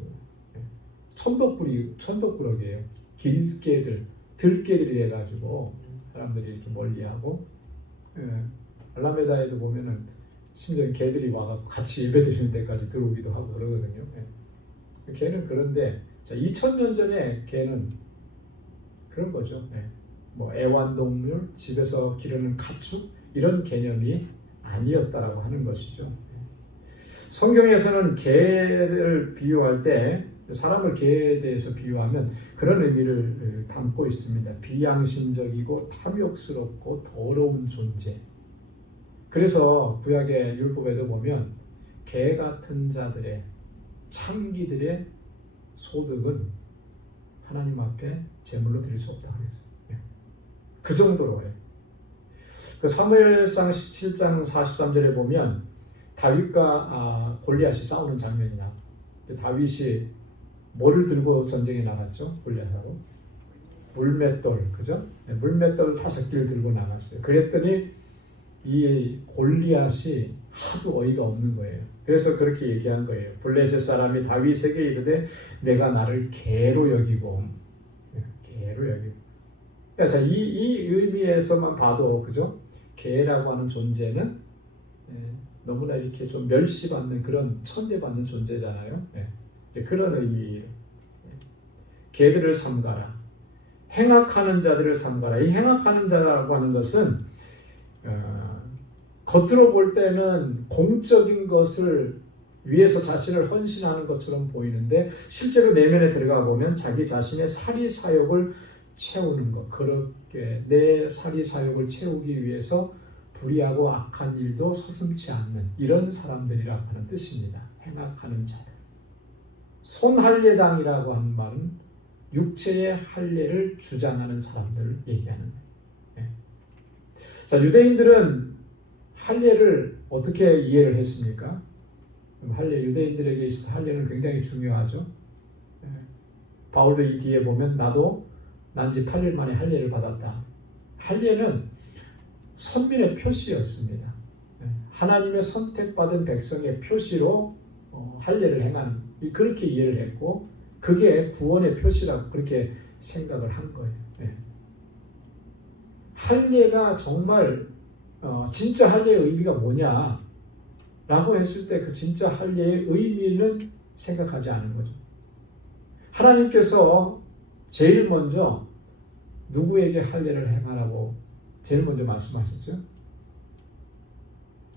천덕꾸러기예요. 길개들, 들개들이 해가지고 사람들이 이렇게 멀리하고, 알라메다에도 보면은 심지어 개들이 와서 같이 예배드리는 데까지 들어오기도 하고 그러거든요. 개는 그런데, 자, 2000년 전에 개는 그런 거죠. 뭐 애완동물, 집에서 기르는 가축 이런 개념이 아니었다라고 하는 것이죠. 성경에서는 개를 비유할 때 사람을 개에 대해서 비유하면 그런 의미를 담고 있습니다. 비양심적이고 탐욕스럽고 더러운 존재. 그래서 구약의 율법에도 보면 개 같은 자들의 창기들의 소득은 하나님 앞에 제물로 드릴 수 없다 그랬어요. 그 정도로요. 그 사무엘상 17장 43절에 보면 다윗과 골리앗이 싸우는 장면이 나와요. 다윗이 뭐를 들고 전쟁에 나갔죠? 골리앗하고 물맷돌, 그죠? 물맷돌 5개를 들고 나갔어요. 그랬더니 이 골리앗이 하도 어이가 없는 거예요. 그래서 그렇게 얘기한 거예요. 블레셋 사람이 다윗에게 이르되 내가 나를 개로 여기고. 자, 이 의미에서만 봐도 그죠? 개라고 하는 존재는 너무나 이렇게 좀 멸시받는 그런 천대받는 존재잖아요. 그런 의미예요. 개들을 삼가라. 행악하는 자들을 삼가라. 이 행악하는 자라고 하는 것은 겉으로 볼 때는 공적인 것을 위해서 자신을 헌신하는 것처럼 보이는데 실제로 내면에 들어가 보면 자기 자신의 사리사욕을 채우는 것, 그렇게 내 사리사욕을 채우기 위해서 불의하고 악한 일도 서슴지 않는 이런 사람들이라고 하는 뜻입니다. 행악하는 자들. 손할례당이라고 하는 말은 육체의 할례를 주장하는 사람들을 얘기하는 거예요. 자, 유대인들은 할례를 어떻게 이해를 했습니까? 할례, 유대인들에게 있어서 할례는 굉장히 중요하죠. 바울도 이 뒤에 보면 난 지 8일 만에 할례를 받았다. 할례는 선민의 표시였습니다. 하나님의 선택받은 백성의 표시로 할례를 행한, 그렇게 이해를 했고 그게 구원의 표시라고 그렇게 생각을 한 거예요. 할례가 정말 진짜 할례의 의미가 뭐냐 라고 했을 때 그 진짜 할례의 의미는 생각하지 않은 거죠. 하나님께서 제일 먼저 누구에게 할례를 행하라고 제일 먼저 말씀하셨죠?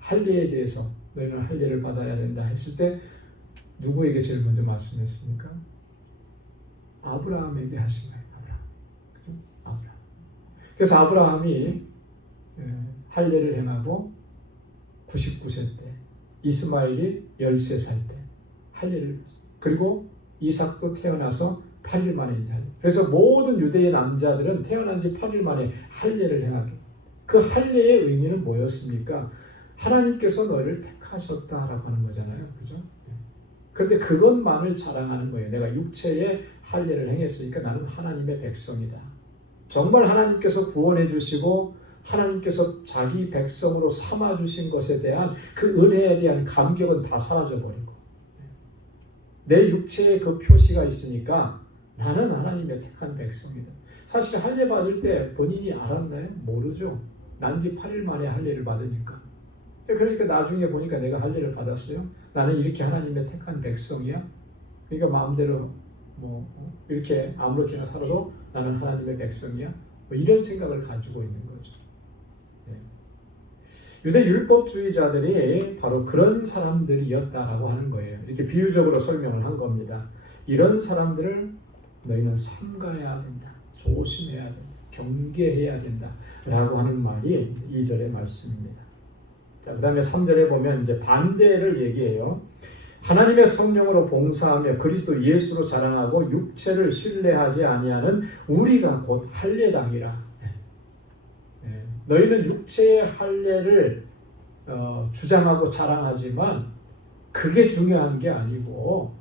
할례에 대해서 너희는 할례를 받아야 된다 했을 때 누구에게 제일 먼저 말씀했습니까? 아브라함에게 하신 거예요. 아브라함. 그죠? 아브라함. 그래서 아브라함이 할례를 행하고 99세 때, 이스마엘이 13살 때 할례를, 그리고 이삭도 태어나서 8일 만에 이제 할례. 그래서 모든 유대의 남자들은 태어난 지 8일 만에 할례를 행하게. 그 할례의 의미는 뭐였습니까? 하나님께서 너를 택하셨다라고 하는 거잖아요. 그죠? 그런데 그것만을 자랑하는 거예요. 내가 육체의 할례를 행했으니까 나는 하나님의 백성이다. 정말 하나님께서 구원해 주시고 하나님께서 자기 백성으로 삼아 주신 것에 대한 그 은혜에 대한 감격은 다 사라져 버리고, 내 육체에 그 표시가 있으니까 나는 하나님의 택한 백성이다. 사실 할례 받을 때 본인이 알았나요? 모르죠. 난지 8일 만에 할례를 받으니까. 그러니까 나중에 보니까 내가 할례를 받았어요. 나는 이렇게 하나님의 택한 백성이야. 그러니까 마음대로 이렇게 아무렇게나 살아도 나는 하나님의 백성이야. 이런 생각을 가지고 있는 거죠. 유대 율법주의자들이 바로 그런 사람들이었다라고 하는 거예요. 이렇게 비유적으로 설명을 한 겁니다. 이런 사람들을 너희는 삼가해야 된다. 조심해야 된다. 경계해야 된다. 라고 하는 말이 2절의 말씀입니다. 자, 그 다음에 3절에 보면 이제 반대를 얘기해요. 하나님의 성령으로 봉사하며 그리스도 예수로 자랑하고 육체를 신뢰하지 아니하는 우리가 곧 할례당이라. 너희는 육체의 할례를 주장하고 자랑하지만 그게 중요한 게 아니고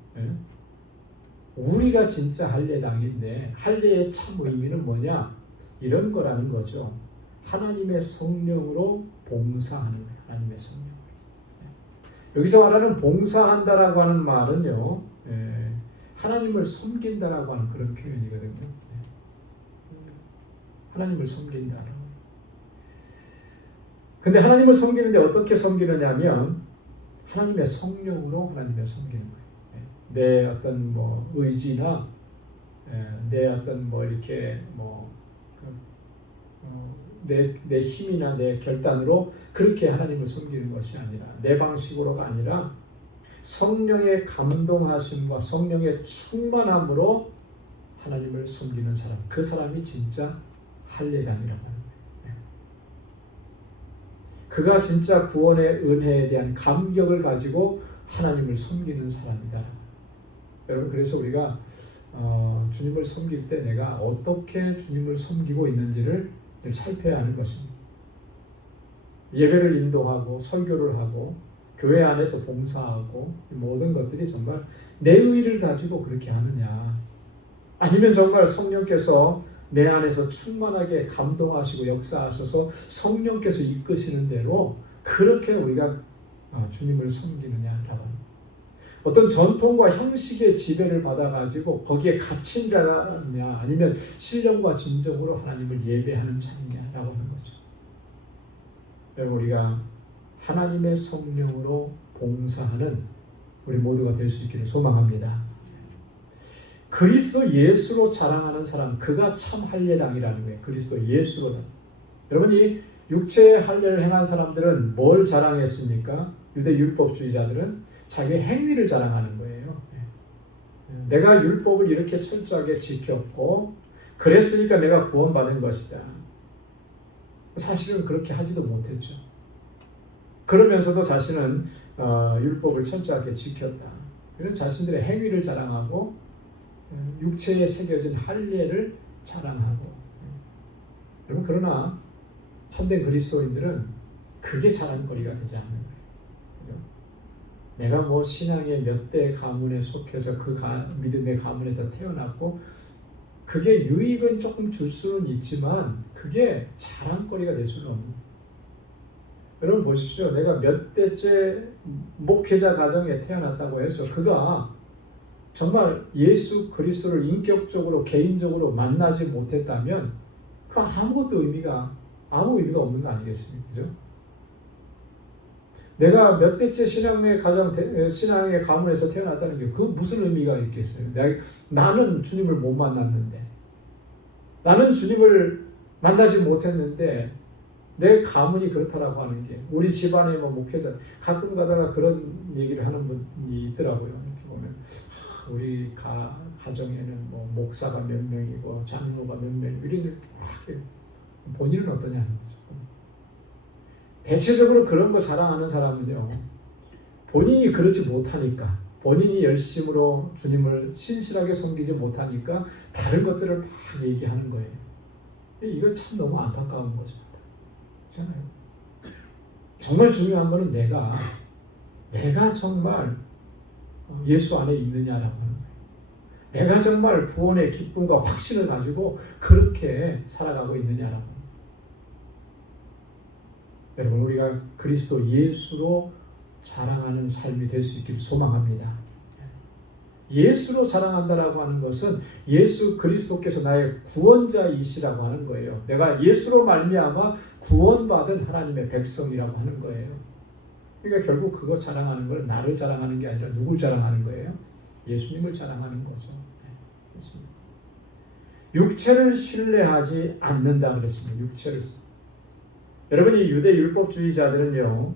우리가 진짜 할례당인데 할례의 참 의미는 뭐냐? 이런 거라는 거죠. 하나님의 성령으로 봉사하는 거예요. 하나님의 성령. 여기서 말하는 봉사한다라고 하는 말은요, 하나님을 섬긴다라고 하는 그런 표현이거든요. 하나님을 섬긴다라고. 근데 하나님을 섬기는데 어떻게 섬기느냐면 하나님의 성령으로 하나님을 섬기는 거예요. 내 어떤 의지나 내 어떤 이렇게 내 힘이나 내 결단으로 그렇게 하나님을 섬기는 것이 아니라, 내 방식으로가 아니라 성령의 감동하심과 성령의 충만함으로 하나님을 섬기는 사람, 그 사람이 진짜 할례당이라고 하는 거예요. 그가 진짜 구원의 은혜에 대한 감격을 가지고 하나님을 섬기는 사람이다. 여러분, 그래서 우리가 주님을 섬길 때 내가 어떻게 주님을 섬기고 있는지를 살펴야 하는 것입니다. 예배를 인도하고 설교를 하고 교회 안에서 봉사하고 모든 것들이 정말 내 의를 가지고 그렇게 하느냐, 아니면 정말 성령께서 내 안에서 충만하게 감동하시고 역사하셔서 성령께서 이끄시는 대로 그렇게 우리가 주님을 섬기느냐라고 합니다. 어떤 전통과 형식의 지배를 받아가지고 거기에 갇힌 자냐, 아니면 신령과 진정으로 하나님을 예배하는 자냐라고 하는 거죠. 여러분, 우리가 하나님의 성령으로 봉사하는 우리 모두가 될 수 있기를 소망합니다. 그리스도 예수로 자랑하는 사람, 그가 참 할례당이라는 거예요. 그리스도 예수로. 여러분, 이 육체의 할례를 행한 사람들은 뭘 자랑했습니까? 유대 율법주의자들은 자기의 행위를 자랑하는 거예요. 내가 율법을 이렇게 철저하게 지켰고 그랬으니까 내가 구원받은 것이다. 사실은 그렇게 하지도 못했죠. 그러면서도 자신은 율법을 철저하게 지켰다. 이런 자신들의 행위를 자랑하고 육체에 새겨진 할례를 자랑하고. 여러분, 그러나 참된 그리스도인들은 그게 자랑거리가 되지 않는 거예요. 내가 신앙의 몇 대 가문에 속해서 그 믿음의 가문에서 태어났고 그게 유익은 조금 줄 수는 있지만 그게 자랑거리가 될 수는 없는 거예요. 여러분 보십시오. 내가 몇 대째 목회자 가정에 태어났다고 해서 그가 정말 예수 그리스도를 인격적으로 개인적으로 만나지 못했다면 그 아무 의미가 없는 거 아니겠습니까? 그죠? 내가 몇 대째 신앙의 가문에서 태어났다는 게 그 무슨 의미가 있겠어요? 나는 주님을 못 만났는데 나는 주님을 만나지 못했는데 내 가문이 그렇다라고 하는 게 우리 집안에 뭐 목회자 가끔 가다가 그런 얘기를 하는 분이 있더라고요. 이렇게 보면 우리 가정에는 뭐 목사가 몇 명이고 장로가 몇 명이고 이런 본인은 어떠냐 하는 거죠. 대체적으로 그런 거 자랑하는 사람은요, 본인이 그렇지 못하니까, 본인이 열심으로 주님을 신실하게 섬기지 못하니까 다른 것들을 막 얘기하는 거예요. 이거 참 너무 안타까운 것입니다. 그렇잖아요. 정말 중요한 거는 내가 정말 예수 안에 있느냐라고 하는 거예요. 내가 정말 구원의 기쁨과 확신을 가지고 그렇게 살아가고 있느냐라고. 여러분, 우리가 그리스도 예수로 자랑하는 삶이 될 수 있기를 소망합니다. 예수로 자랑한다라고 하는 것은 예수 그리스도께서 나의 구원자이시라고 하는 거예요. 내가 예수로 말미암아 구원받은 하나님의 백성이라고 하는 거예요. 그러니까 결국 그거 자랑하는 건 나를 자랑하는 게 아니라 누굴 자랑하는 거예요? 예수님을 자랑하는 거죠. 예수님. 육체를 신뢰하지 않는다 그랬습니다. 육체를. 여러분, 이 유대 율법주의자들은요,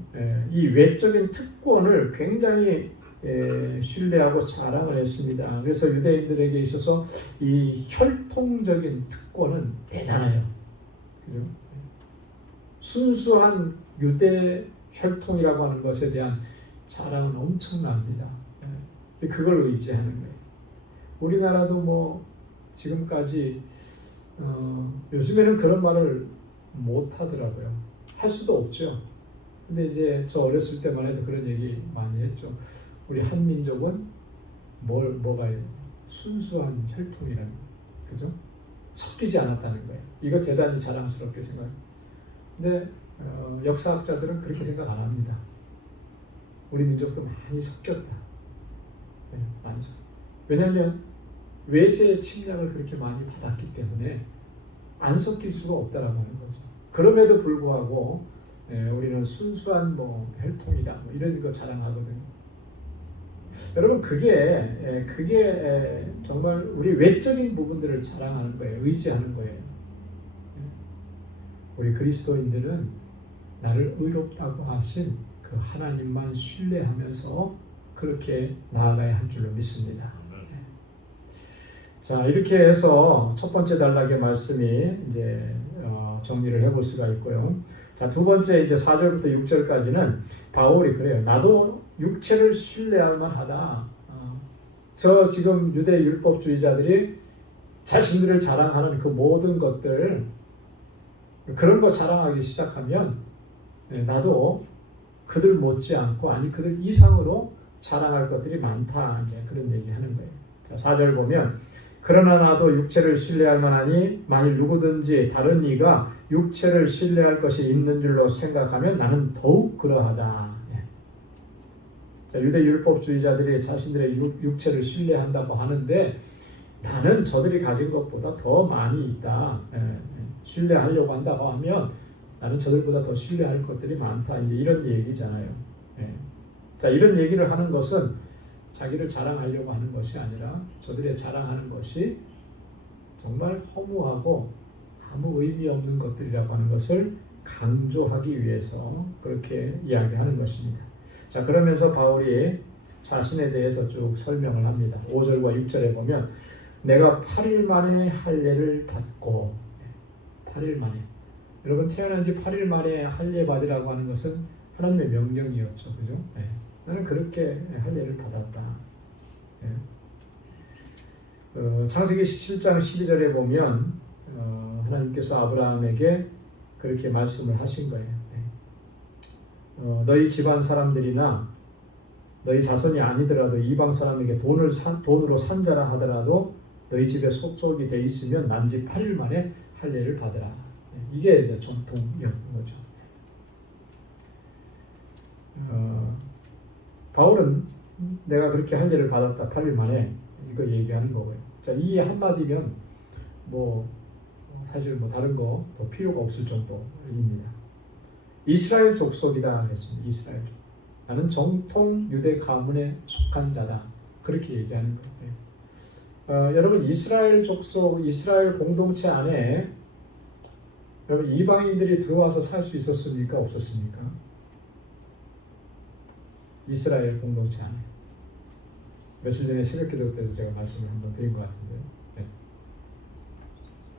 이 외적인 특권을 굉장히 신뢰하고 자랑을 했습니다. 그래서 유대인들에게 있어서 이 혈통적인 특권은 대단해요. 그죠? 순수한 유대 혈통이라고 하는 것에 대한 자랑은 엄청납니다. 그걸 의지하는 거예요. 우리나라도 뭐 지금까지 요즘에는 그런 말을 못 하더라고요. 할 수도 없죠. 근데 이제 저 어렸을 때만 해도 그런 얘기 많이 했죠. 우리 한민족은 뭐가 순수한 혈통이라는, 그죠? 섞이지 않았다는 거예요. 이거 대단히 자랑스럽게 생각해요. 근데 역사학자들은 그렇게 생각 안 합니다. 우리 민족도 많이 섞였다. 네, 많이 섞였다. 왜냐하면 외세의 침략을 그렇게 많이 받았기 때문에 안 섞일 수가 없다라고 하는 거죠. 그럼에도 불구하고 우리는 순수한 뭐 혈통이다 뭐 이런 거 자랑하거든요. 여러분, 그게 정말 우리 외적인 부분들을 자랑하는 거예요. 의지하는 거예요. 우리 그리스도인들은 나를 의롭다고 하신 그 하나님만 신뢰하면서 그렇게 나아가야 할 줄로 믿습니다. 자, 이렇게 해서 첫 번째 단락의 말씀이 이제 정리를 해볼 수가 있고요. 자, 두 번째 이제 4절부터 6절까지는 바울이 그래요. 나도 육체를 신뢰할 만하다. 저 지금 유대 율법주의자들이 자신들을 자랑하는 그 모든 것들, 그런 거 자랑하기 시작하면 나도 그들 못지않고 아니 그들 이상으로 자랑할 것들이 많다. 이제 그런 얘기하는 거예요. 자, 4절 보면 그러나 나도 육체를 신뢰할 만하니 만일 누구든지 다른 이가 육체를 신뢰할 것이 있는 줄로 생각하면 나는 더욱 그러하다. 자, 유대 율법주의자들이 자신들의 육체를 신뢰한다고 하는데 나는 저들이 가진 것보다 더 많이 있다. 신뢰하려고 한다고 하면 나는 저들보다 더 신뢰할 것들이 많다. 이제 이런 얘기잖아요. 자, 이런 얘기를 하는 것은 자기를 자랑하려고 하는 것이 아니라 저들의 자랑하는 것이 정말 허무하고 아무 의미 없는 것들이라고 하는 것을 강조하기 위해서 그렇게 이야기하는 것입니다. 자, 그러면서 바울이 자신에 대해서 쭉 설명을 합니다. 5절과 6절에 보면 내가 8일 만에 할례를 받고 8일 만에, 여러분 태어난 지 8일 만에 할례 받으라고 하는 것은 하나님의 명령이었죠. 그죠? 나는 그렇게 할례를 받았다. 창세기 17장 12절에 보면 하나님께서 아브라함에게 그렇게 말씀을 하신 거예요. 너희 집안 사람들이나 너희 자손이 아니더라도 이방 사람에게 돈으로 산자라 하더라도 너희 집에 속속이 돼 있으면 난지 8일 만에 할례를 받으라. 이게 이제 전통이었던 거죠. 바울은 내가 그렇게 할례를 받았다 8일 만에 이거 얘기하는 거고요. 자, 이 한마디면 뭐 사실 뭐 다른 거 더 필요가 없을 정도입니다. 이스라엘 족속이다 했습니다. 이스라엘 족. 나는 정통 유대 가문에 속한 자다. 그렇게 얘기하는 거예요. 여러분 이스라엘 족속, 이스라엘 공동체 안에 여러분 이방인들이 들어와서 살 수 있었습니까? 없었습니까? 이스라엘 공동체 안에. 며칠 전에 새벽기도 때도 제가 말씀을 한번 드린 것 같은데요. 네.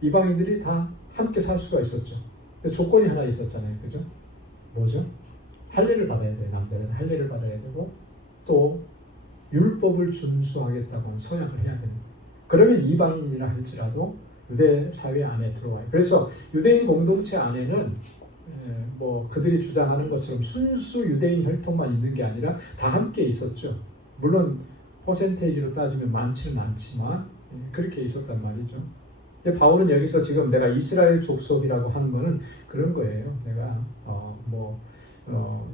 이방인들이 다 함께 살 수가 있었죠. 근데 조건이 하나 있었잖아요. 그죠? 뭐죠? 할례를 받아야 돼요. 남자는 할례를 받아야 되고 또 율법을 준수하겠다고 하는 서약을 해야 됩니다. 그러면 이방인이라 할지라도 유대 사회 안에 들어와요. 그래서 유대인 공동체 안에는 뭐 그들이 주장하는 것처럼 순수 유대인 혈통만 있는 게 아니라 다 함께 있었죠. 물론 퍼센테이지로 따지면 많지는 않지만 그렇게 있었단 말이죠. 근데 바울은 여기서 지금 내가 이스라엘 족속이라고 하는 거는 그런 거예요. 내가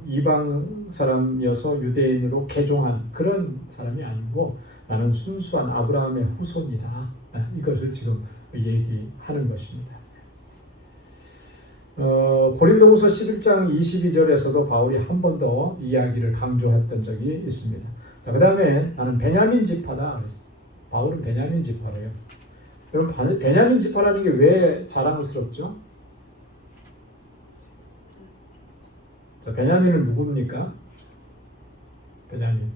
이방 사람이어서 유대인으로 개종한 그런 사람이 아니고 나는 순수한 아브라함의 후손이다. 이것을 지금 얘기하는 것입니다. 고린도후서 11장 22절에서도 바울이 한 번 더 이야기를 강조했던 적이 있습니다. 자, 그 다음에 나는 베냐민 지파다. 바울은 베냐민 지파래요. 여러분, 베냐민 지파라는 게 왜 자랑스럽죠? 자, 베냐민은 누굽니까? 베냐민.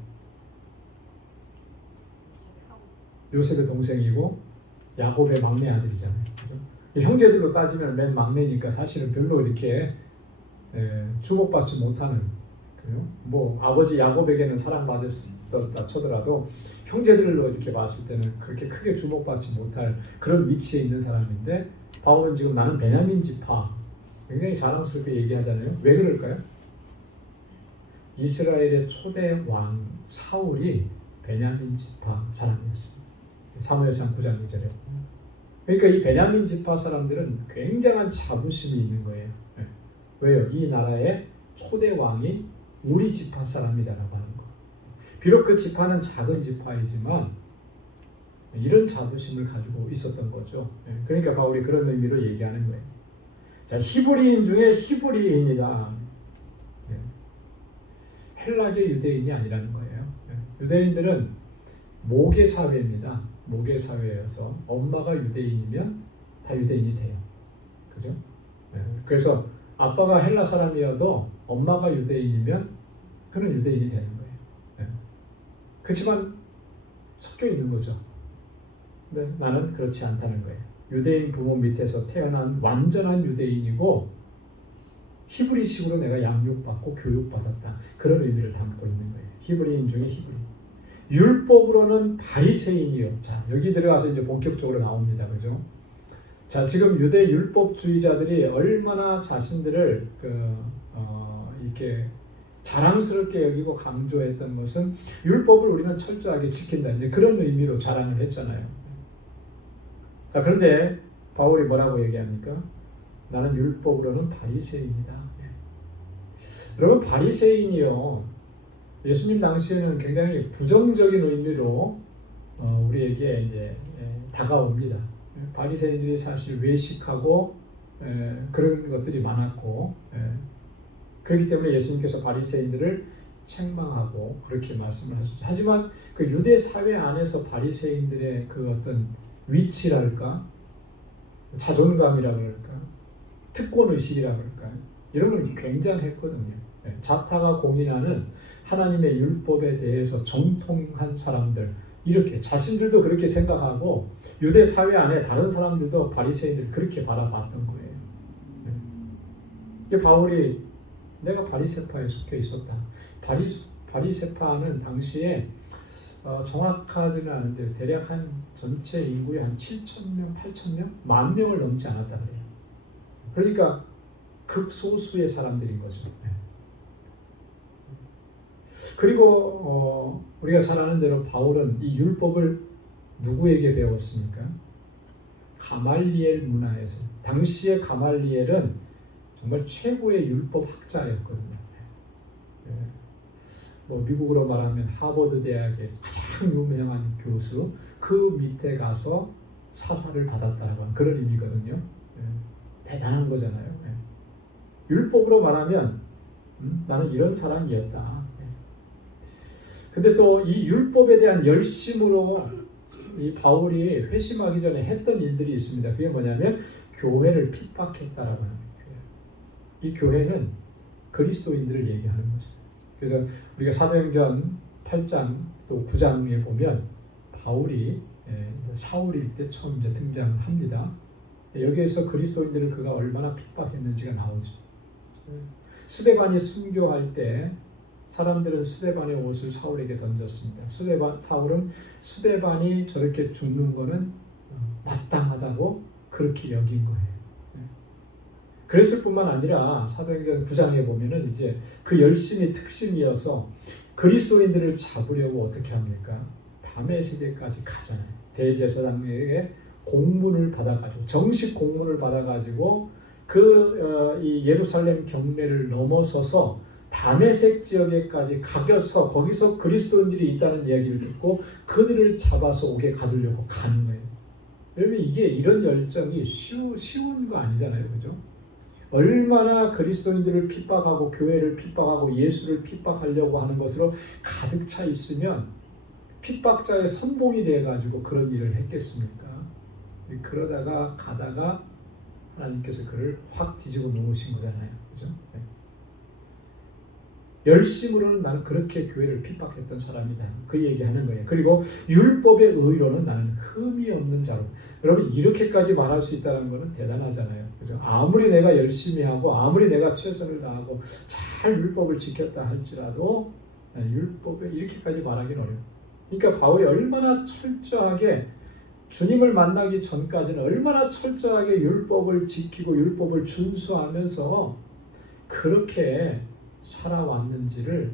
요셉의 동생이고 야곱의 막내 아들이잖아요. 그죠? 형제들로 따지면 맨 막내니까 사실은 별로 이렇게 주목받지 못하는, 뭐 아버지 야곱에게는 사랑받았다 쳐더라도 형제들로 이렇게 봤을 때는 그렇게 크게 주목받지 못할 그런 위치에 있는 사람인데 바울은 지금 나는 베냐민 지파 굉장히 자랑스럽게 얘기하잖아요. 왜 그럴까요? 이스라엘의 초대 왕 사울이 베냐민 지파 사람이었습니다. 사무엘상 9장 2절에. 그러니까 이 베냐민 지파 사람들은 굉장한 자부심이 있는 거예요. 왜요? 이 나라의 초대 왕이 우리 지파 사람이다라고 하는 거. 비록 그 지파는 작은 지파이지만 이런 자부심을 가지고 있었던 거죠. 그러니까 바울이 그런 의미로 얘기하는 거예요. 자, 히브리인 중에 히브리인이다. 헬라계 유대인이 아니라는 거예요. 유대인들은 모계 사회입니다. 모계 사회여서 엄마가 유대인이면 다 유대인이 돼요. 그죠? 그래서 아빠가 헬라 사람이어도 엄마가 유대인이면 그는 유대인이 되는 거예요. 그렇지만 섞여 있는 거죠. 근데 나는 그렇지 않다는 거예요. 유대인 부모 밑에서 태어난 완전한 유대인이고 히브리식으로 내가 양육받고 교육받았다. 그런 의미를 담고 있는 거예요. 히브리인 중에 히브리. 율법으로는 바리새인이요. 자, 여기 들어가서 이제 본격적으로 나옵니다. 그죠? 자, 지금 유대 율법주의자들이 얼마나 자신들을 이렇게 자랑스럽게 여기고 강조했던 것은 율법을 우리는 철저하게 지킨다. 이제 그런 의미로 자랑을 했잖아요. 자, 그런데 바울이 뭐라고 얘기합니까? 나는 율법으로는 바리새인이다. 여러분, 바리새인이요. 예수님 당시에는 굉장히 부정적인 의미로 우리에게 이제 다가옵니다. 바리새인들이 사실 외식하고 그런 것들이 많았고 그렇기 때문에 예수님께서 바리새인들을 책망하고 그렇게 말씀을 하셨죠. 하지만 그 유대 사회 안에서 바리새인들의 그 어떤 위치랄까, 자존감이라 그럴까, 특권의식이라 그럴까, 이런 건 굉장했거든요. 자타가 공인하는 하나님의 율법에 대해서 정통한 사람들, 이렇게 자신들도 그렇게 생각하고 유대 사회 안에 다른 사람들도 바리새인들을 그렇게 바라봤던 거예요. 이게 바울이 내가 바리새파에 속해 있었다. 바리새파는 당시에 정확하지는 않은데 대략 한 전체 인구의 한 7,000명, 8,000명, 10,000명을 넘지 않았다 그래요. 그러니까 극소수의 사람들인 거죠. 그리고 우리가 잘 아는 대로 바울은 이 율법을 누구에게 배웠습니까? 가말리엘 문화에서. 당시의 가말리엘은 정말 최고의 율법 학자였거든요. 뭐 미국으로 말하면 하버드 대학의 가장 유명한 교수, 그 밑에 가서 사사를 받았다라고 하는 그런 의미거든요. 대단한 거잖아요. 율법으로 말하면 나는 이런 사람이었다. 근데 또 이 율법에 대한 열심으로 이 바울이 회심하기 전에 했던 일들이 있습니다. 그게 뭐냐면 교회를 핍박했다라고 하는 거예요. 이 교회는 그리스도인들을 얘기하는 거죠. 그래서 우리가 사도행전 8장 또 9장에 보면 바울이 사울일 때 처음 이제 등장합니다. 여기에서 그리스도인들을 그가 얼마나 핍박했는지가 나오죠. 스데반이 순교할 때 사람들은 스데반의 옷을 사울에게 던졌습니다. 사울은 스데반이 저렇게 죽는 거는 마땅하다고 그렇게 여긴 거예요. 그랬을 뿐만 아니라 사도행전 9장에 보면은 이제 그 열심이 특심이어서 그리스도인들을 잡으려고 어떻게 합니까? 밤의 세계까지 가잖아요. 대제사장에게 공문을 받아가지고 정식 공문을 받아가지고 이 예루살렘 경내를 넘어서서 다메섹 지역에까지 가겨서 거기서 그리스도인들이 있다는 이야기를 듣고 그들을 잡아서 옥에 가두려고 가는 거예요. 여러분 이게 이런 열정이 쉬운 거 아니잖아요, 그죠? 얼마나 그리스도인들을 핍박하고 교회를 핍박하고 예수를 핍박하려고 하는 것으로 가득 차 있으면 핍박자의 선봉이 돼가지고 그런 일을 했겠습니까? 그러다가 가다가 하나님께서 그를 확 뒤집어 놓으신 거잖아요, 그죠? 네. 열심으로는 나는 그렇게 교회를 핍박했던 사람이다. 그 얘기하는 거예요. 그리고 율법의 의로는 나는 흠이 없는 자로. 여러분 이렇게까지 말할 수 있다는 것은 대단하잖아요. 그죠? 아무리 내가 열심히 하고 아무리 내가 최선을 다하고 잘 율법을 지켰다 할지라도 율법에 이렇게까지 말하기는 어려워요. 그러니까 바울이 얼마나 철저하게 주님을 만나기 전까지는 얼마나 철저하게 율법을 지키고 율법을 준수하면서 그렇게 살아왔는지를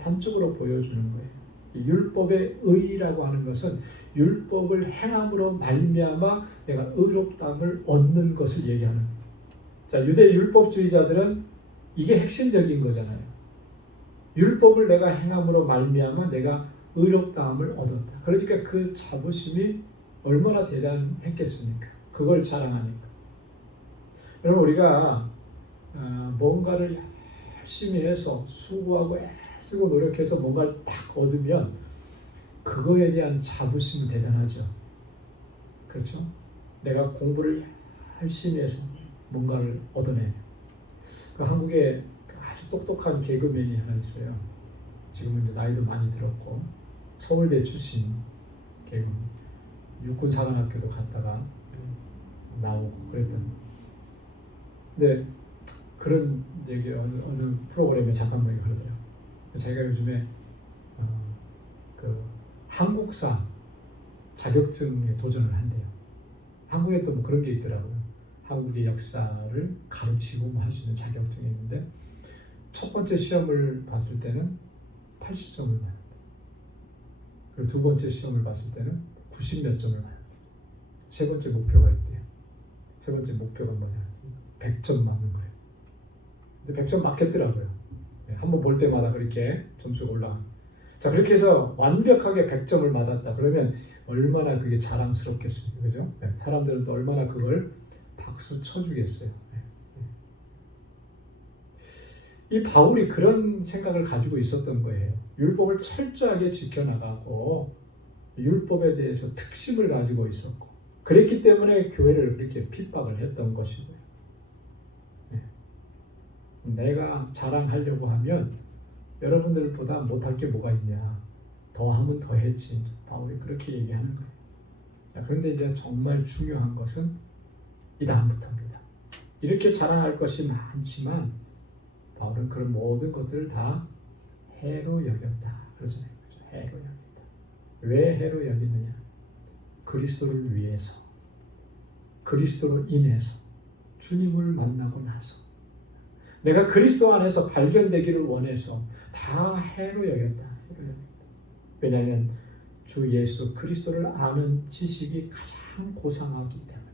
단적으로 보여주는 거예요. 율법의 의라고 하는 것은 율법을 행함으로 말미암아 내가 의롭다함을 얻는 것을 얘기하는 거예요. 자, 유대 율법주의자들은 이게 핵심적인 거잖아요. 율법을 내가 행함으로 말미암아 내가 의롭다함을 얻었다. 그러니까 그 자부심이 얼마나 대단했겠습니까? 그걸 자랑하니까. 여러분 우리가 뭔가를 열심히 해서 수고하고 애쓰고 노력해서 뭔가를 딱 얻으면 그거에 대한 자부심이 대단하죠. 그렇죠? 내가 공부를 열심히 해서 뭔가를 얻어내. 그 한국에 아주 똑똑한 개그맨이 하나 있어요. 지금은 이제 나이도 많이 들었고 서울대 출신 개그맨. 육군사관학교도 갔다가 나오고 그랬던. 근데 그런 얘기 어느 프로그램에 잠깐만 그러더라고요. 자기가 요즘에 그 한국사 자격증에 도전을 한대요. 한국에 또 뭐 그런 게 있더라고요. 한국의 역사를 가르치고 뭐 할 수 있는 자격증이 있는데 첫 번째 시험을 봤을 때는 80점을 받았다. 그리고 두 번째 시험을 봤을 때는 90몇 점을 받았다. 세 번째 목표가 있대요. 세 번째 목표가 뭐냐? 100점 맞는 거예요. 근데 100점 맞겠더라고요. 한번 볼 때마다 그렇게 점수가 올라가. 자, 그렇게 해서 완벽하게 100점을 맞았다. 그러면 얼마나 그게 자랑스럽겠습니까? 그죠? 사람들은 또 얼마나 그걸 박수 쳐주겠어요. 이 바울이 그런 생각을 가지고 있었던 거예요. 율법을 철저하게 지켜나가고 율법에 대해서 특심을 가지고 있었고 그랬기 때문에 교회를 그렇게 핍박을 했던 것이고요. 내가 자랑하려고 하면 여러분들보다 못할 게 뭐가 있냐. 더 하면 더 했지. 바울이 그렇게 얘기하는 거예요. 자, 그런데 이제 정말 중요한 것은 이 다음부터입니다. 이렇게 자랑할 것이 많지만 바울은 그런 모든 것들을 다 해로 여겼다. 그러잖아요. 그렇죠? 해로 여겼다. 왜 해로 여기느냐? 그리스도를 위해서, 그리스도로 인해서, 주님을 만나고 나서 내가 그리스도 안에서 발견되기를 원해서 다 해로 여겼다. 해로 여겼다. 왜냐하면 주 예수 그리스도를 아는 지식이 가장 고상하기 때문에.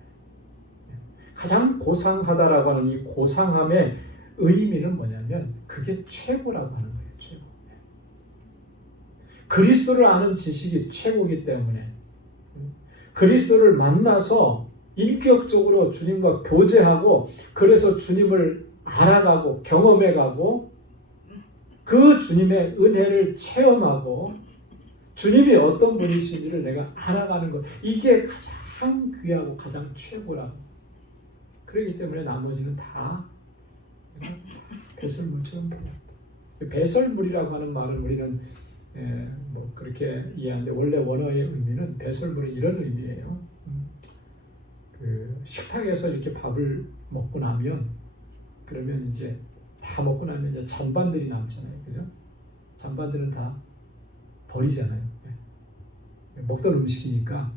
가장 고상하다라고 하는 이 고상함의 의미는 뭐냐면 그게 최고라고 하는 거예요. 최고. 그리스도를 아는 지식이 최고이기 때문에 그리스도를 만나서 인격적으로 주님과 교제하고 그래서 주님을 알아가고 경험해가고 그 주님의 은혜를 체험하고 주님이 어떤 분이신지를 내가 알아가는 것, 이게 가장 귀하고 가장 최고라고. 그렇기 때문에 나머지는 다 배설물처럼 보여. 배설물이라고 하는 말을 우리는 뭐 그렇게 이해하는데, 원래 원어의 의미는, 배설물은 이런 의미예요. 그 식탁에서 이렇게 밥을 먹고 나면, 그러면 이제 다 먹고 나면 이제 잔반들이 남잖아요, 그죠? 잔반들은 다 버리잖아요. 먹던 음식이니까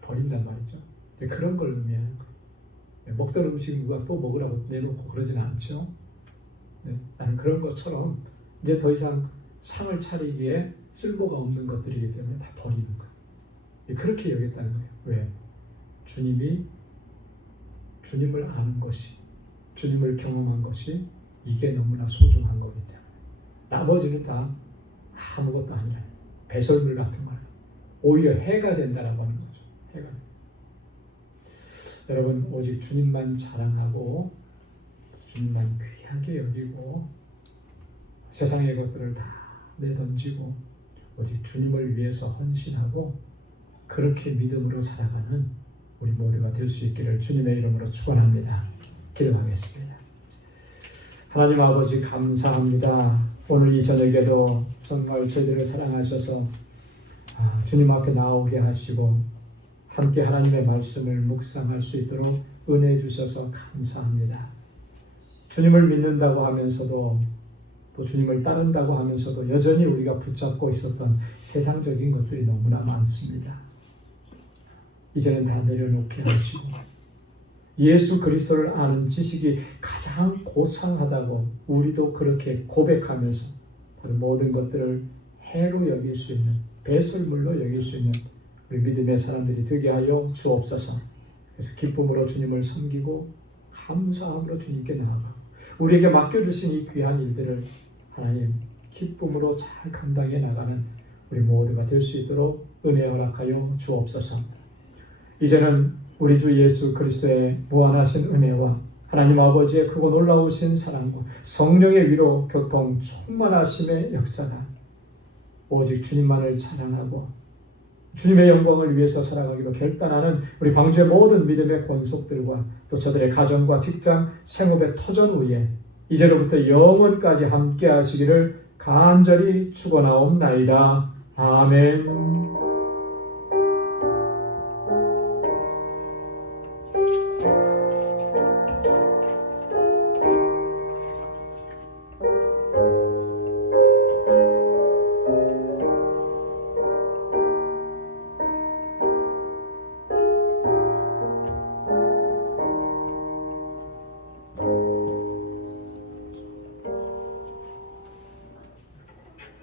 버린단 말이죠. 그런 걸 의미해요. 먹던 음식 누가 또 먹으라고 내놓고 그러지는 않죠. 나는 그런 것처럼 이제 더 이상 상을 차리기에 쓸모가 없는 것들이기 때문에 다 버리는 거예요. 그렇게 여겼다는 거예요. 왜? 주님을 아는 것이, 주님을 경험한 것이 이게 너무나 소중한 거기 때문에. 나머지는 다 아무것도 아니라 배설물 같은 말, 오히려 해가 된다라고 하는 거죠. 해가. 여러분, 오직 주님만 자랑하고 주님만 귀하게 여기고 세상의 것들을 다 내던지고 오직 주님을 위해서 헌신하고 그렇게 믿음으로 살아가는 우리 모두가 될 수 있기를 주님의 이름으로 축원합니다. 기도하겠습니다. 하나님 아버지, 감사합니다. 오늘 이 저녁에도 정말 저희들을 사랑하셔서 주님 앞에 나오게 하시고 함께 하나님의 말씀을 묵상할 수 있도록 은혜 주셔서 감사합니다. 주님을 믿는다고 하면서도, 또 주님을 따른다고 하면서도 여전히 우리가 붙잡고 있었던 세상적인 것들이 너무나 많습니다. 이제는 다 내려놓게 하시고 예수 그리스도를 아는 지식이 가장 고상하다고 우리도 그렇게 고백하면서 다른 모든 것들을 해로 여길 수 있는, 배설물로 여길 수 있는 우리 믿음의 사람들이 되게 하여 주옵소서. 그래서 기쁨으로 주님을 섬기고 감사함으로 주님께 나아가고 우리에게 맡겨주신 이 귀한 일들을 하나님 기쁨으로 잘 감당해 나가는 우리 모두가 될 수 있도록 은혜 허락하여 주옵소서. 이제는 우리 주 예수 그리스도의 무한하신 은혜와 하나님 아버지의 크고 놀라우신 사랑과 성령의 위로 교통 충만하심의 역사가 오직 주님만을 사랑하고 주님의 영광을 위해서 살아가기로 결단하는 우리 광주의 모든 믿음의 권속들과 또 저들의 가정과 직장, 생업의 터전 위에 이제로부터 영원까지 함께 하시기를 간절히 축원하옵나이다. 아멘.